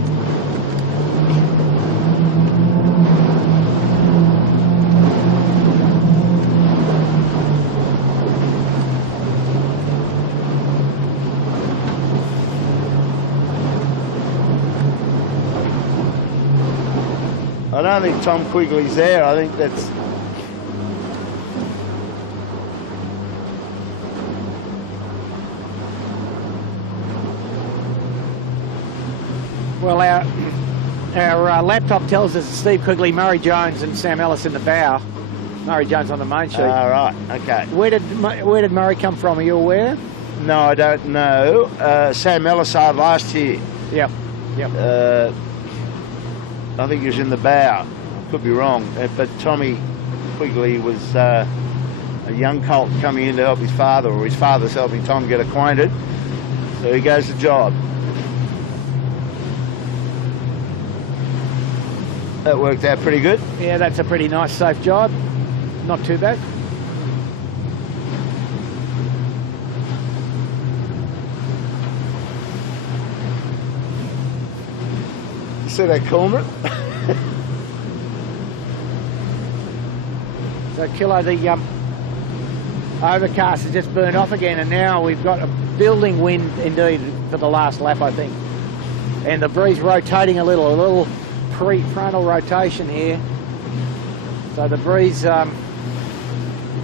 I don't think Tom Quigley's there. I think that's... Well, our laptop tells us Steve Quigley, Murray Jones and Sam Ellis in the bow. Murray Jones on the main sheet. Right, okay. Where did Murray come from? Are you aware? No, I don't know. Sam Ellis last year. Yep. I think he was in the bow. Could be wrong. But Tommy Quigley was a young colt coming in to help his father, or his father's helping Tom get acquainted. So he goes the job. That worked out pretty good. Yeah, that's a pretty nice, safe job. Not too bad. See that corner? So Kilo, the overcast has just burned off again, and now we've got a building wind indeed for the last lap, I think. And the breeze rotating a little pre-frontal rotation here. So the breeze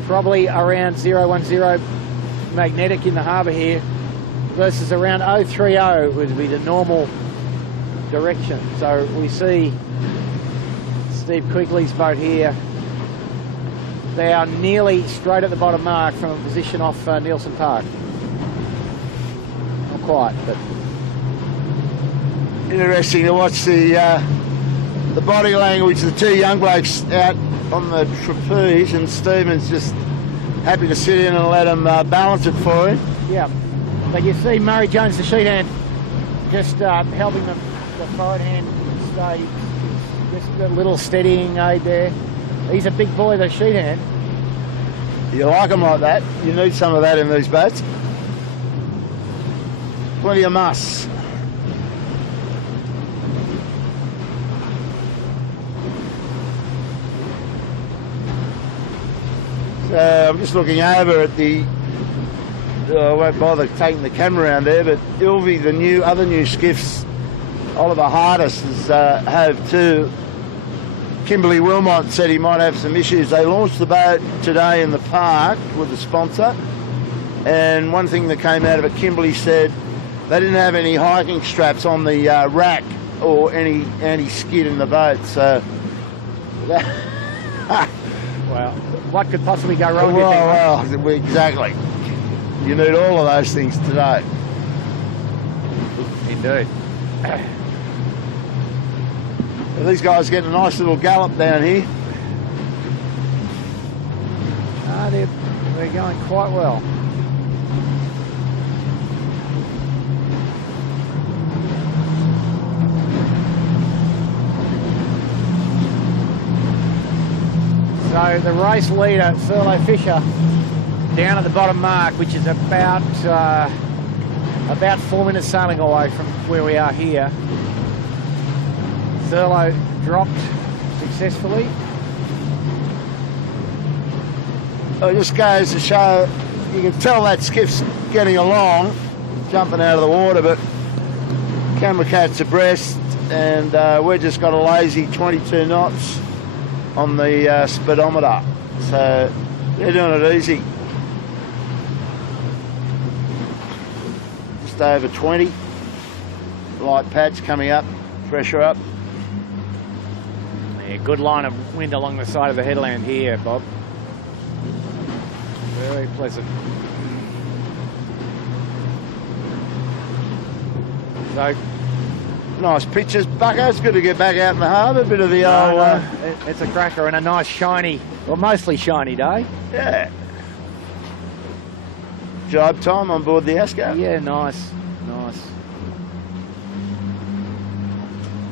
probably around 010 magnetic in the harbour here versus around 030 would be the normal direction. So we see Steve Quigley's boat here. They are nearly straight at the bottom mark from a position off Nielsen Park. Not quite, but interesting to watch the body language of the 2 young blokes out on the trapeze, and Stephen's just happy to sit in and let them balance it for him. Yeah, but you see Murray Jones, the sheet hand, just helping the forward hand stay, just a little steadying aid there. He's a big boy, the sheet hand. You like them like that? You need some of that in these boats. Plenty of muss. So I'm just looking over at the... I won't bother taking the camera around there, but Ilvy, the other new skiffs, Oliver Hardis have too. Kimberley Wilmot said he might have some issues. They launched the boat today in the park with the sponsor, and one thing that came out of it, Kimberley said they didn't have any hiking straps on the rack or any anti-skid in the boat. So, well, what could possibly go wrong? Well, exactly. You need all of those things today. Indeed. Well, these guys getting a nice little gallop down here. They're going quite well. So the race leader, Thurlow Fisher, down at the bottom mark, which is about 4 minutes sailing away from where we are here. Thurlow dropped successfully. It just goes to show, you can tell that skiff's getting along, jumping out of the water, but camera cat's abreast, and we've just got a lazy 22 knots on the speedometer. So they're doing it easy. Just over 20. light patch coming up, pressure up. Yeah, good line of wind along the side of the headland here, Bob. Very pleasant. So, nice pictures, Bucko. It's good to get back out in the harbour. Bit of the old... it's a cracker and a nice shiny, well, mostly shiny day. Yeah. Jibe time on board the Asco. Yeah, nice, nice.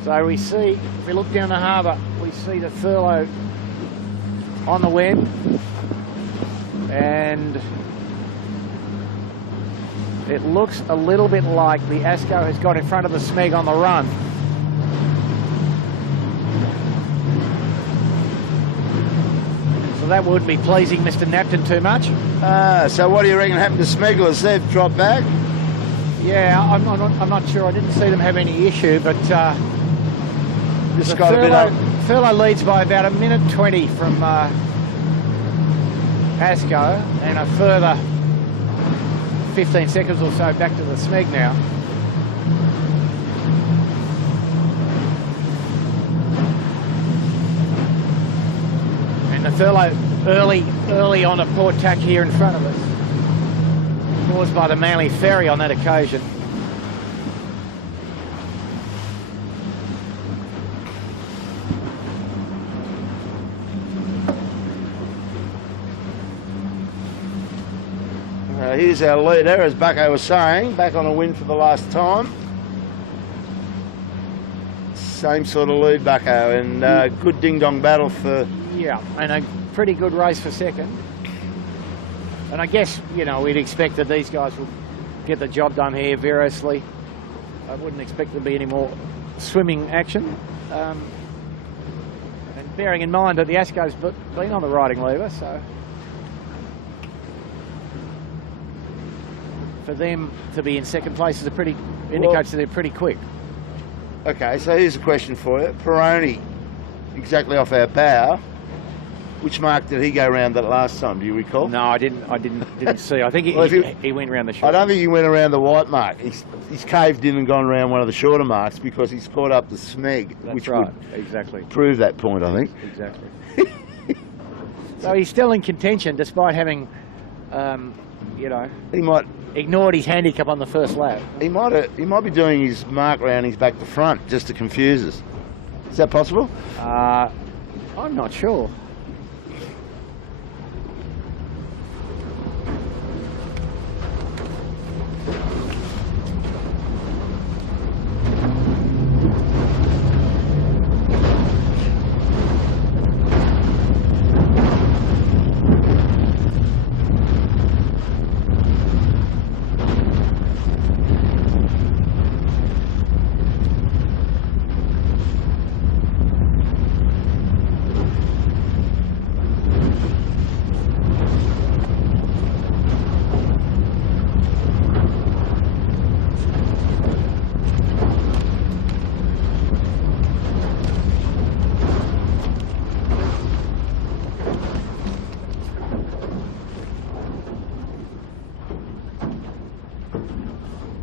So we see, if we look down the harbour, we see the furlough on the wind, and it looks a little bit like the Asco has got in front of the Smeg on the run. So that wouldn't be pleasing Mr. Napton too much. So what do you reckon happened to Smegglers? They've dropped back? Yeah, I'm not sure. I didn't see them have any issue, but just got a bit up. Furlough leads by about 1:20 from Asco, and a further 15 seconds or so back to the Smeg now. And the furlough early on a port tack here in front of us, caused by the Manly Ferry on that occasion. Here's our leader, as Bucko was saying, back on a win for the last time. Same sort of lead, Bucko, and good ding-dong battle for... Yeah, and a pretty good race for second. And I guess, you know, we'd expect that these guys will get the job done here variously. I wouldn't expect there to be any more swimming action. And bearing in mind that the Asco's been on the riding lever, so... For them to be in second place is indicates that they're pretty quick. Okay, so here's a question for you. Peroni, exactly off our bow. Which mark did he go round that last time? Do you recall? No, I didn't see. I think he went round the short. I don't think he went around the white mark. He's caved in and gone around one of the shorter marks because he's caught up the Smeg, which would exactly prove that point, I think. Exactly. So he's still in contention despite having, he might ignored his handicap on the first lap. He might be doing his mark round his back to front just to confuse us. Is that possible? I'm not sure.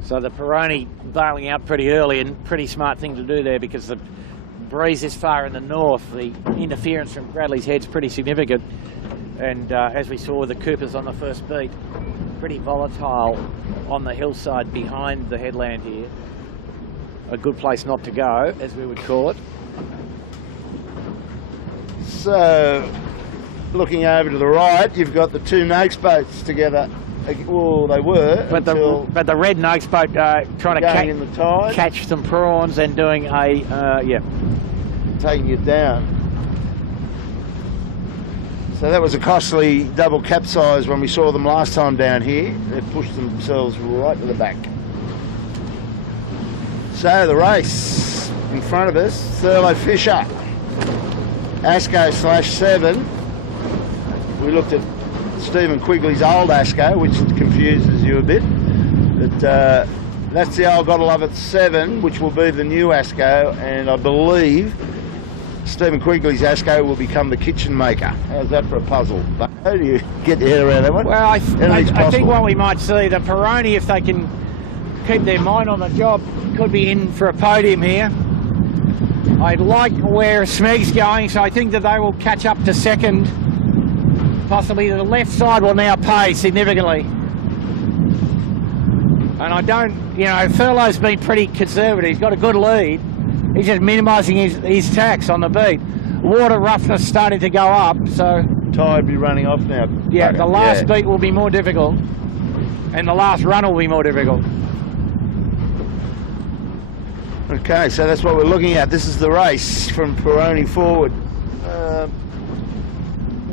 So the Peroni bailing out pretty early, and pretty smart thing to do there because the breeze this far in the north, the interference from Bradley's Head's pretty significant. And as we saw with the Coopers on the first beat, pretty volatile on the hillside behind the headland here. A good place not to go, as we would call it. So, looking over to the right, you've got the two Noakes boats together. Well, they were. But the red Noakes boat trying to in the tide, catch some prawns and doing taking it down. So that was a costly double capsize when we saw them last time down here. They pushed themselves right to the back. So the race in front of us, Thurlow Fisher, Asco /7. We looked at Stephen Quigley's old Asco, which confuses you a bit. But that's the old Gotta Love It 7, which will be the new Asco, and I believe Stephen Quigley's Asco will become the kitchen maker. How's that for a puzzle? How do you get your head around that one? Well, I think what we might see, the Peroni, if they can keep their mind on the job. Could be in for a podium here. I like where Smeg's going, so I think that they will catch up to second. Possibly the left side will now pay significantly. And I don't, you know, Furlow's been pretty conservative. He's got a good lead. He's just minimising his tax on the beat. Water roughness starting to go up, so... Tide be running off now. Yeah, the last beat will be more difficult. And the last run will be more difficult. Okay, so that's what we're looking at. This is the race from Peroni forward.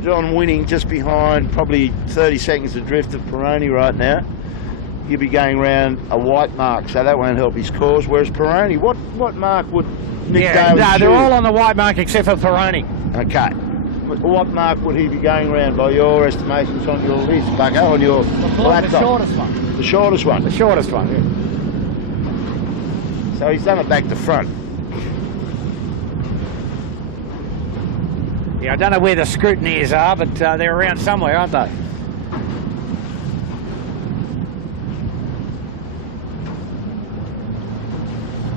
John winning just behind, probably 30 seconds adrift of Peroni right now. He'll be going around a white mark, so that won't help his cause. Whereas Peroni, what mark would Nick Daly no, choose? they're all on the white mark except for Peroni. Okay. What mark would he be going around by your estimations on your list, Bucko, on your laptop? The shortest one. The shortest one? The shortest one, yeah. So he's done it back to front. Yeah, I don't know where the scrutineers are, but they're around somewhere, aren't they?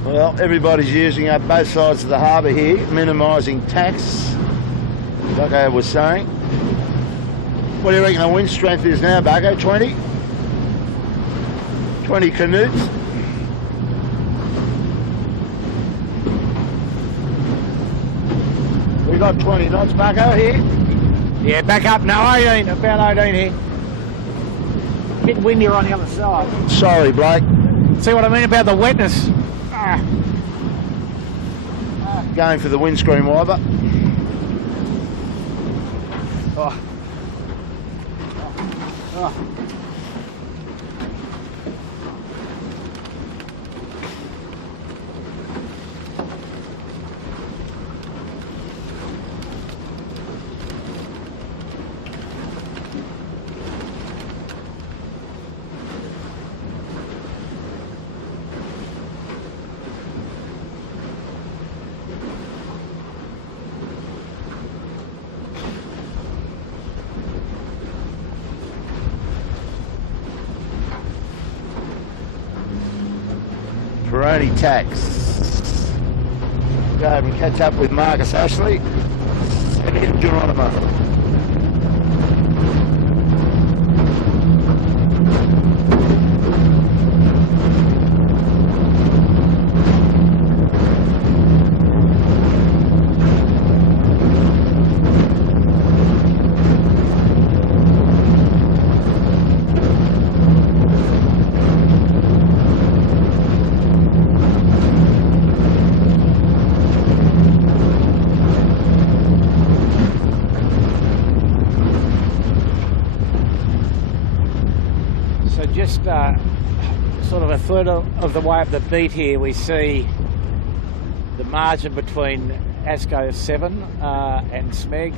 Well, everybody's using up both sides of the harbour here, minimising tax, like I was saying. What do you reckon the wind strength is now, Bucko? 20? 20 canoes? We got 20 knots, Bucko, here? Yeah, back up. No, 18, about 18 here. Bit windier on the other side. Sorry, Blake. See what I mean about the wetness? Going for the windscreen wiper. Oh. Oh. Peroni tax. Go over and catch up with Marcus Ashley and Geronimo. Just sort of a third of the way up the beat here, we see the margin between ASCO 7 and Smeg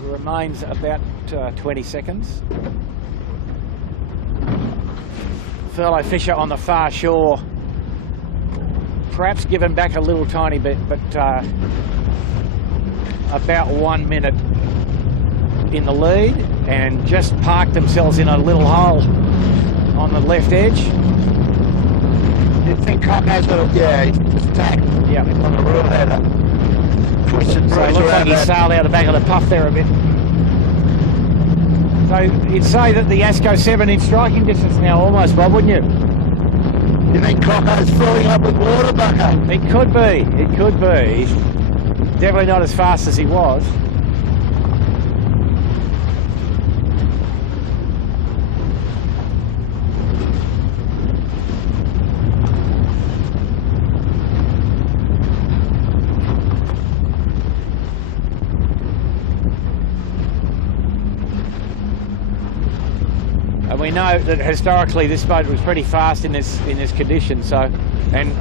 remains about 20 seconds. Furlow Fisher on the far shore, perhaps given back a little tiny bit, but about 1 minute in the lead, and just parked themselves in a little hole on the left edge. You think Cobb has a, yeah, he's just tacked. Yeah. On the real header. Twisted So it looks like he sailed out the back of the puff there a bit. So you'd say that the ASCO 7 in striking distance now almost, Bob, wouldn't you? You think Cocko's filling up with water, Bucko? It could be, it could be. He's definitely not as fast as he was. And we know that historically this boat was pretty fast in this condition, so, and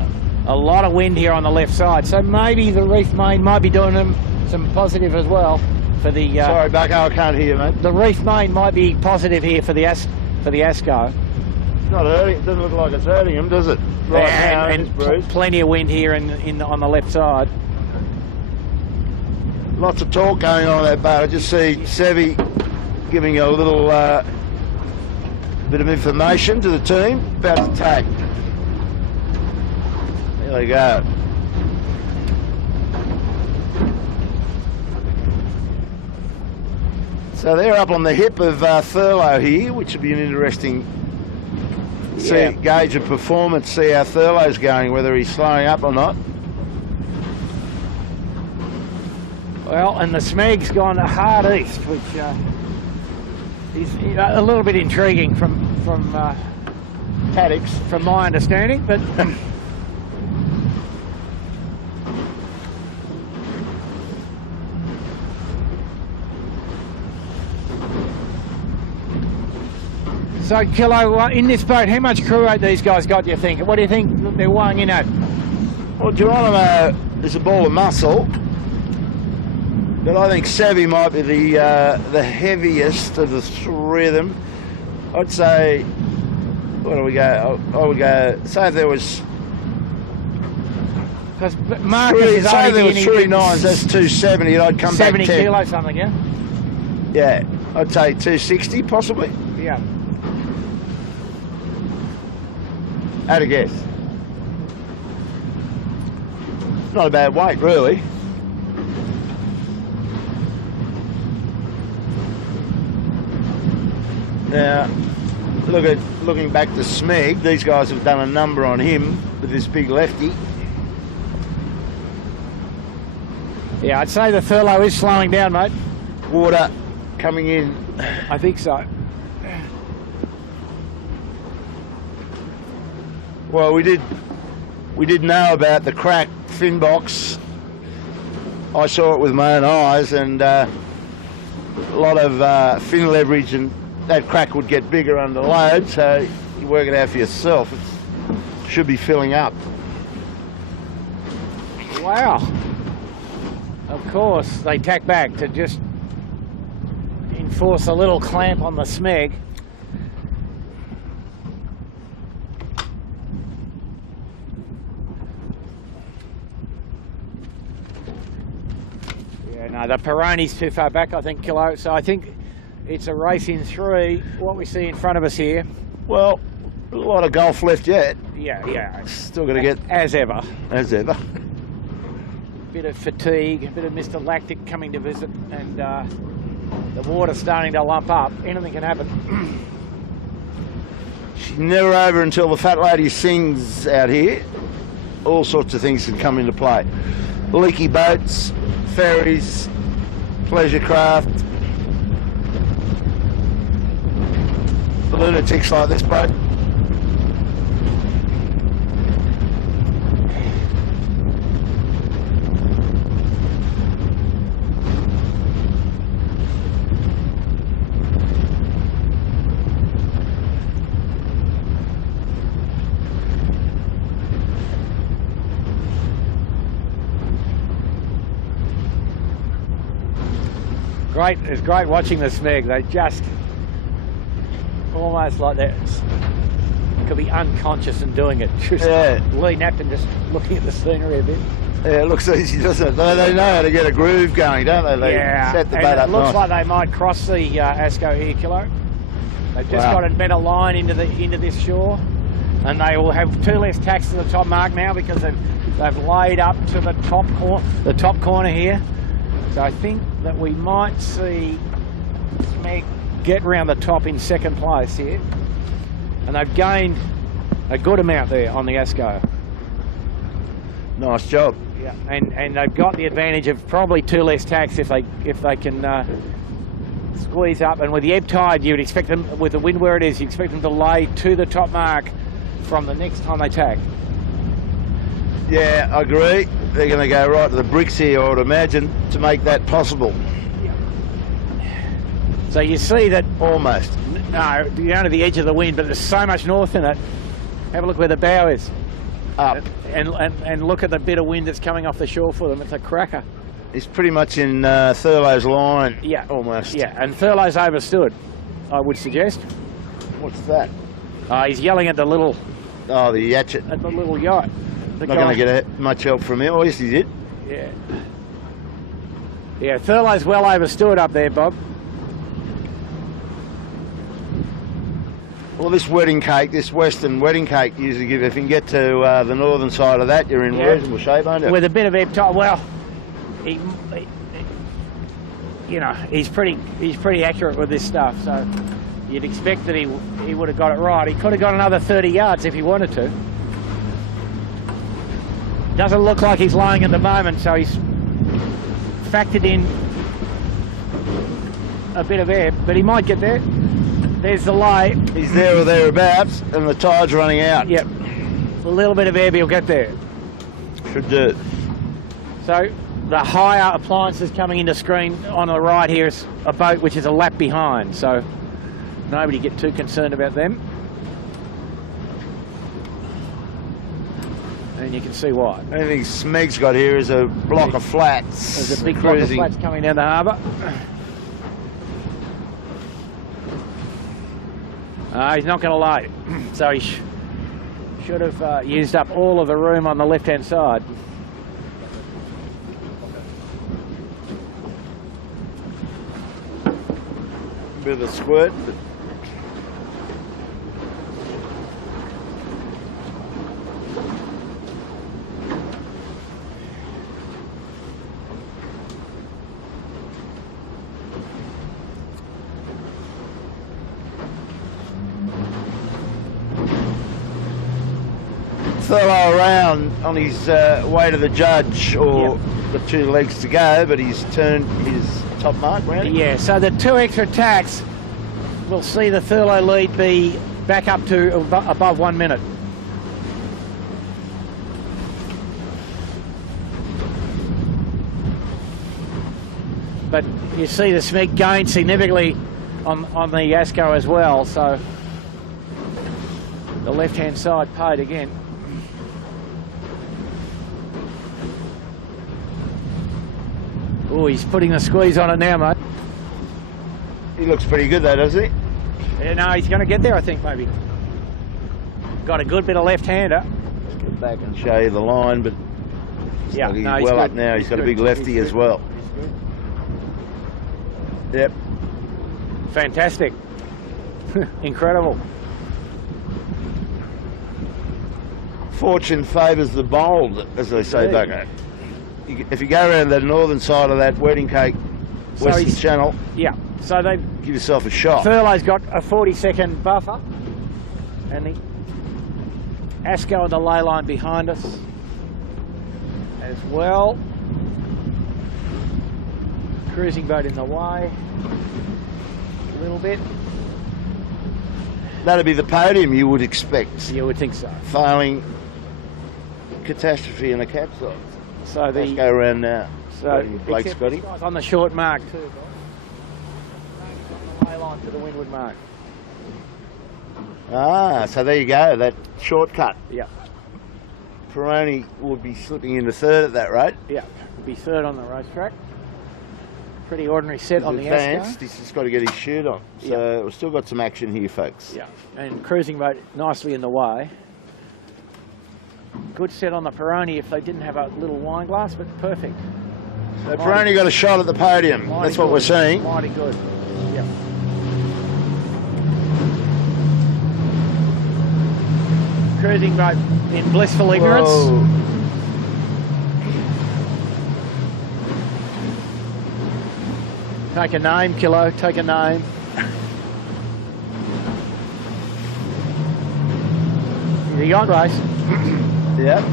a lot of wind here on the left side, so maybe the reef main might be doing them some positive as well for the. Sorry, Bucko, I can't hear you, mate. The reef main might be positive here for the ASCO. It's not hurting. It doesn't look like it's hurting him, does it? Right now, and plenty of wind here on the left side. Lots of talk going on that boat. I just see Sevi giving a little bit of information to the team about the tack. There we go. So they're up on the hip of Thurlow here, which will be an interesting gauge of performance, see how Thurlow's going, whether he's slowing up or not. Well, and the Smeg's gone hard east, which is a little bit intriguing from paddocks, from my understanding, but so, Kilo, in this boat, how much crew weight these guys got, do you think? What do you think they're weighing in at? Well, Geronimo is a ball of muscle, but I think Savvy might be the heaviest of the three of them. I'd say, what do we go? I would go, say if there was... Because Marcus is say only there was 3 9s, that's 270, and I'd come 70 back 10. kilos something, yeah? Yeah, I'd say 260 possibly. Yeah. At a guess. Not a bad weight, really. Now, looking back to Smeg, these guys have done a number on him with this big lefty. Yeah, I'd say the Thurlow is slowing down, mate. Water coming in. I think so. Well, we did know about the cracked fin box. I saw it with my own eyes, and a lot of fin leverage, and that crack would get bigger under load, so you work it out for yourself. It should be filling up. Wow. Of course, they tack back to just enforce a little clamp on the Smeg. No, the Peroni's too far back, I think, Kilo. So I think it's a race in 3. What we see in front of us here. Well, a lot of golf left yet. Yeah. Still got to get... As ever. As ever. Bit of fatigue, a bit of Mr. Lactic coming to visit, and the water's starting to lump up. Anything can happen. She's never over until the fat lady sings out here. All sorts of things can come into play. Leaky boats, ferries, pleasure craft, lunatics like this boat. It's great watching the Smeg. They just almost like that. Could be unconscious in doing it. Just Lee Napton just looking at the scenery a bit. Yeah, it looks easy, doesn't it? They know how to get a groove going, don't they? They set the boat up. It looks like they might cross the Asco here, Kilo. They've just got a better line into this shore, and they will have 2 less tacks to the top mark now because they've laid up to the top corner here. So I think that we might see Smeg get round the top in 2nd place here. And they've gained a good amount there on the Asco. Nice job. Yeah, and they've got the advantage of probably 2 less tacks if they can squeeze up. And with the ebb tide, you'd expect them, with the wind where it is, you expect them to lay to the top mark from the next time they tack. Yeah, I agree. They're going to go right to the bricks here, I would imagine, to make that possible. Yeah. So you see that... Almost. No, you're under the edge of the wind, but there's so much north in it. Have a look where the bow is. Up. And look at the bit of wind that's coming off the shore for them. It's a cracker. It's pretty much in Thurlow's line. Yeah. Almost. Yeah, and Thurlow's overstood, I would suggest. What's that? He's yelling at the little... Oh, the yatchet. At the little yacht. Not going to get much help from him. Oh, yes, he did. Yeah. Yeah, Thurlow's well overstood up there, Bob. Well, this wedding cake, this Western wedding cake, usually give. If you can get to the northern side of that, you're in reasonable shape, aren't you? With a bit of ebb tide. Well, you know, he's pretty accurate with this stuff. So you'd expect that he would have got it right. He could have got another 30 yards if he wanted to. Doesn't look like he's lying at the moment, so he's factored in a bit of ebb, but he might get there. There's the lay. He's there or thereabouts, and the tide's running out. Yep. A little bit of ebb, he'll get there. Should do. So the higher appliances coming into screen on the right here is a boat which is a lap behind, so nobody get too concerned about them. And you can see why. Anything Smeg's got here is a block of flats. There's a big block of flats coming down the harbour. He's not going to load, so he should have used up all of the room on the left-hand side. Bit of a squirt, but Thurlow around on his way to the judge, or the 2 legs to go, but he's turned his top mark round. Yeah, so the 2 extra tacks will see the Thurlow lead be back up to above 1 minute. But you see the Smeg gained significantly on the Asco as well, so the left-hand side paid again. Oh, he's putting the squeeze on it now, mate. He looks pretty good though, doesn't he? Yeah, no, he's going to get there, I think, maybe. Got a good bit of left-hander. Let's get back and show you the line, but yeah, he's no, well he's up now. He's got a big lefty as well. Yep. Fantastic. Incredible. Fortune favours the bold, as they say, Bucko. If you go around the northern side of that wedding cake, Western Channel, yeah. So they give yourself a shot. Thurlow's got a 40-second buffer, and the Asco on the ley line behind us as well. Cruising boat in the way a little bit. That'd be the podium you would expect. You would think so. Failing catastrophe in a capsize. So let's go around now. So Blake's got him. On the short mark too, guys. On the ley line to the windward mark. Ah, so there you go, that shortcut. Yeah. Peroni would be slipping into 3rd at that rate. Yeah, would be 3rd on the racetrack. Pretty ordinary set on the advanced. He's just got to get his shoot on. So we've still got some action here, folks. Yeah, and cruising boat nicely in the way. Good set on the Peroni if they didn't have a little wine glass, but perfect. So Peroni got a shot at the podium. That's what we're seeing. Mighty good. Yeah. Cruising boat in blissful ignorance. Whoa. Take a name, Kilo, take a name. The yacht race. Yep.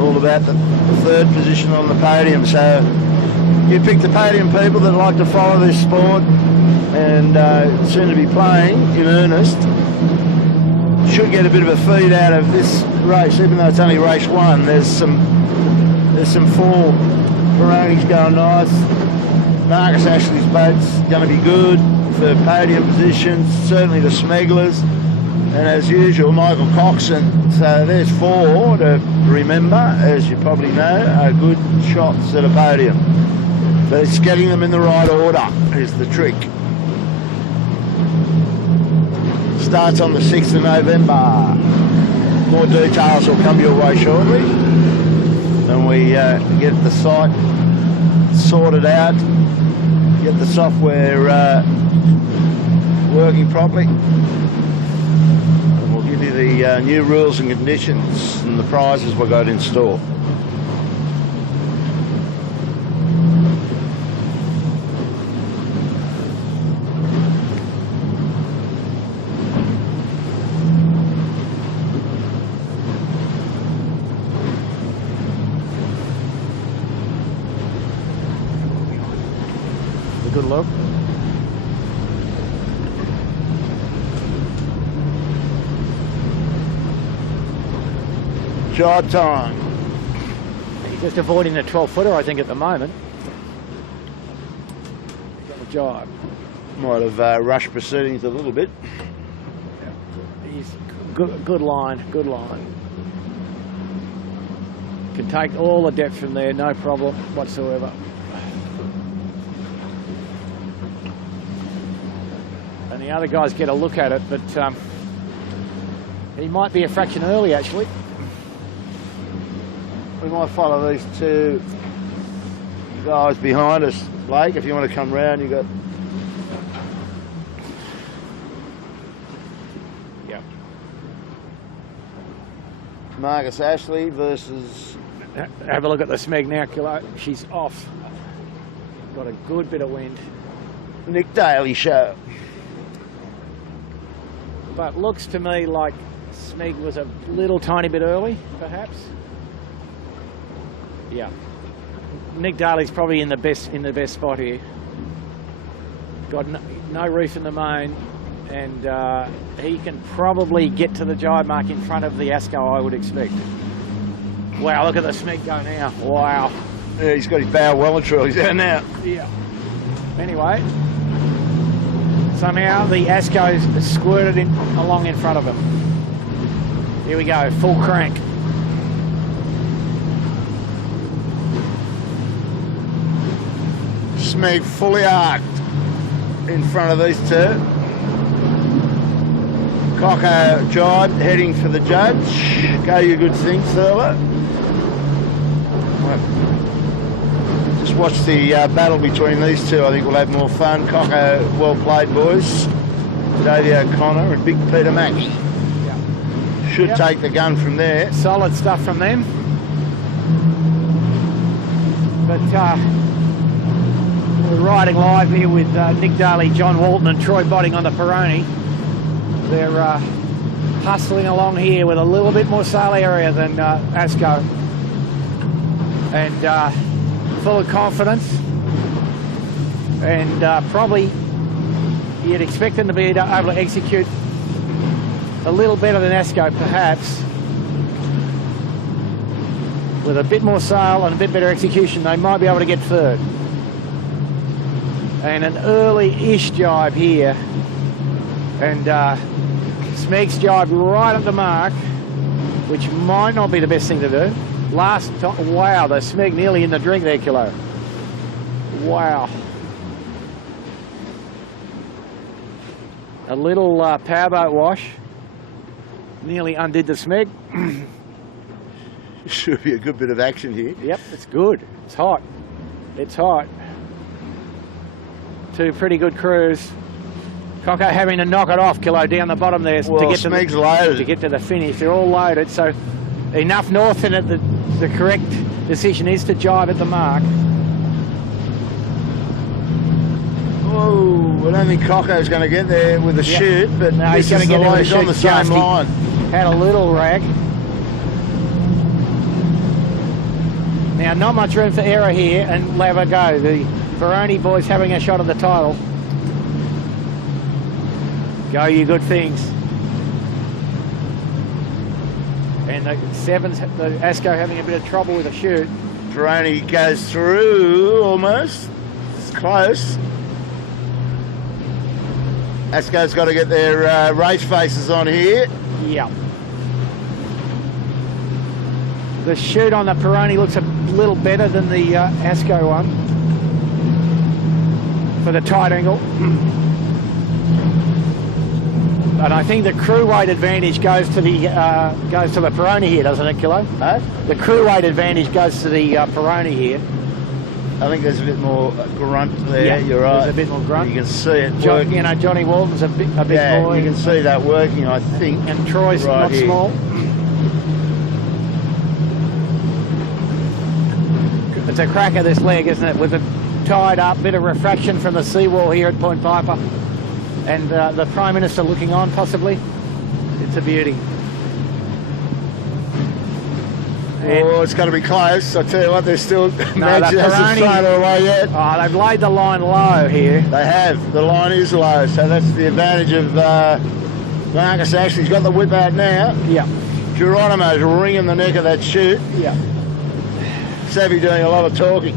All about the 3rd position on the podium. So you pick the podium people that like to follow this sport and soon to be playing in earnest. Should get a bit of a feed out of this race, even though it's only race 1. There's some form. Peroni's going nice. Marcus Ashley's boat's going to be good for podium positions, certainly the Smeglers. And as usual, Michael Coxon. So there's 4 to remember, as you probably know, are good shots at a podium. But it's getting them in the right order is the trick. Starts on the 6th of November. More details will come your way shortly. And we get the site sorted out, get the software working properly. And we'll give you the new rules and conditions and the prizes we've got in store. A good look. Jibe time. He's just avoiding the 12-footer, I think, at the moment. Got a jibe. Might have rushed proceedings a little bit. He's good line, good line. Can take all the depth from there, no problem whatsoever. And the other guys get a look at it, but he might be a fraction early, actually. We might follow these two guys behind us, Blake. If you want to come round, you got. Yep. Marcus Ashley versus. Have a look at the Smeg now, Kilo. She's off. Got a good bit of wind. Nick Daly show. But looks to me like Smeg was a little tiny bit early, perhaps. Yeah. Nick Daly's probably in the best spot here. Got no reef in the main, and he can probably get to the jibe mark in front of the Asco, I would expect. Wow, look at the Smeg go now. Wow. Yeah, he's got his bow well and truly down now. Yeah. Anyway, somehow the Asco's squirted along in front of him. Here we go, full crank. Smeg fully arced in front of these two. Cocker jibe heading for the judge. Go you good thing, Thurler. Just watch the battle between these two. I think we'll have more fun. Cocker, well played, boys. Davey O'Connor and Big Peter Mackey. Yeah. Should take the gun from there. Solid stuff from them. But we're riding live here with Nick Daly, John Walton and Troy Botting on the Peroni. They're hustling along here with a little bit more sail area than Asco. And full of confidence. And probably you'd expect them to be able to execute a little better than Asco, perhaps. With a bit more sail and a bit better execution, they might be able to get third. And an early-ish jibe here, and Smeg's jibe right at the mark, which might not be the best thing to do. Last time, wow, the Smeg nearly in the drink there, Kilo. Wow. A little powerboat wash, nearly undid the Smeg. Should be a good bit of action here. Yep, it's good. It's hot. It's hot. Two pretty good crews. Cocker having to knock it off, Kilo, down the bottom there well, to get to the finish. They're all loaded, so enough north in it that the correct decision is to jibe at the mark. Oh, I don't think Cocko's going to get there with a shoot, but no, he's going to get there with a shoot. On the same line. Had a little rag. Now, not much room for error here, and have a go. The Veroni boys having a shot at the title. Go you good things. And the sevens, the Asco having a bit of trouble with a shoot. Veroni goes through almost. It's close. Asco's got to get their race faces on here. Yeah. The shoot on the Peroni looks a little better than the Asco one for the tight angle. And I think the crew weight advantage goes to the Peroni here, doesn't it, Kilo? Huh? The crew weight advantage goes to the Peroni here. I think there's a bit more grunt there. Yeah, you're right. there's a bit more grunt. You can see it working. You know, Johnny Walton's a big yeah, boy. you can see that working, I think. And Troy's right not here. small. It's a cracker, this leg, isn't it? With it tied up, bit of refraction from the seawall here at Point Piper. And the Prime Minister looking on, possibly. It's a beauty. Oh, it's going to be close. I tell you what, they're still Magic hasn't thrown it away yet. Oh, they've laid the line low here. They have. The line is low, so that's the advantage of Marcus Ashley. He's got the whip out now. Yeah. Geronimo's wringing the neck of that chute. Yeah. Savvy doing a lot of talking.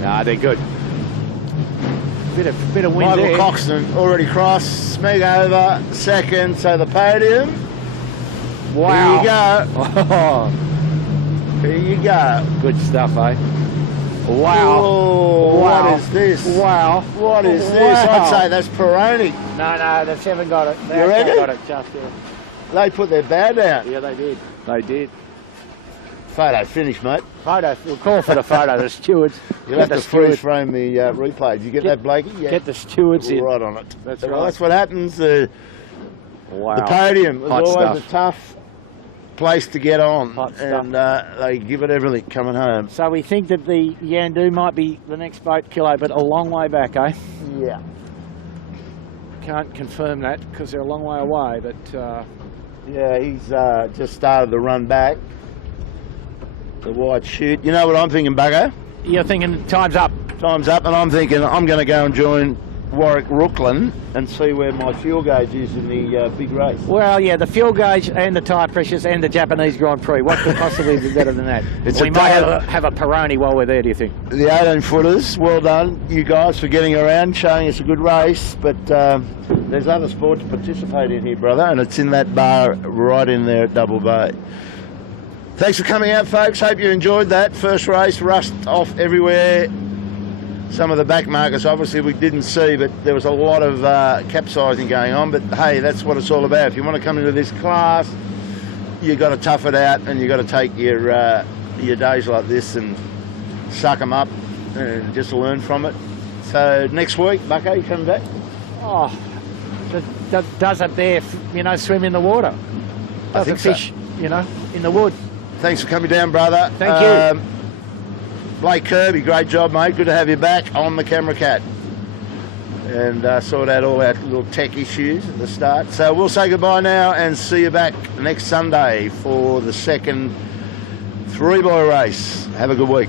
Nah, they're good. Bit of wind Michael there. Coxon already crossed. Smeg over second, so the podium. Wow. Here you go. Here you go. Good stuff, eh? Wow. Oh, Wow. what is this? Wow. What is Wow. this? I'd say that's Peroni. No, they haven't got it. They You reckon? got it just yet. They put their bow down. Yeah, they did. They did. Photo finish, mate. Photo. We'll call for the photo. The stewards. You'll have to freeze frame the replay. Did you get that, Blakey? Yeah. Get the stewards in. Right on it. That's Well, right. that's what happens. The Wow. podium was Hot always stuff. a tough place to get on. Hot stuff. And they give it everything coming home. So we think that the Yandu might be the next boat, Kilo, but a long way back, eh? Yeah. Can't confirm that because they're a long way away, but Yeah, he's just started the run back. The white chute. You know what I'm thinking, Bugger? you're thinking time's up. Time's up, and I'm thinking I'm going to go and join Warwick Rooklyn and see where my fuel gauge is in the big race. Well, yeah, the fuel gauge and the tyre pressures and the Japanese Grand Prix. What could possibly be better than that? It's we a might day- have a Peroni while we're there, do you think? The 18-footers, well done, you guys, for getting around, showing us a good race. But there's other sport to participate in here, brother, and it's in that bar right in there at Double Bay. Thanks for coming out, folks. Hope you enjoyed that. First race, rust off everywhere. Some of the back markers, obviously, we didn't see, but there was a lot of capsizing going on. But, hey, that's what it's all about. If you want to come into this class, you've got to tough it out, and you've got to take your days like this and suck them up and just learn from it. So next week, Bucko, you coming back? Oh, does it there, swim in the water? I think so. Fish, in the wood. Thanks for coming down, brother. Thank you. Blake Kirby, great job, mate. Good to have you back on the Camera Cat. And sort out all our little tech issues at the start. So we'll say goodbye now and see you back next Sunday for the second three-boy race. Have a good week.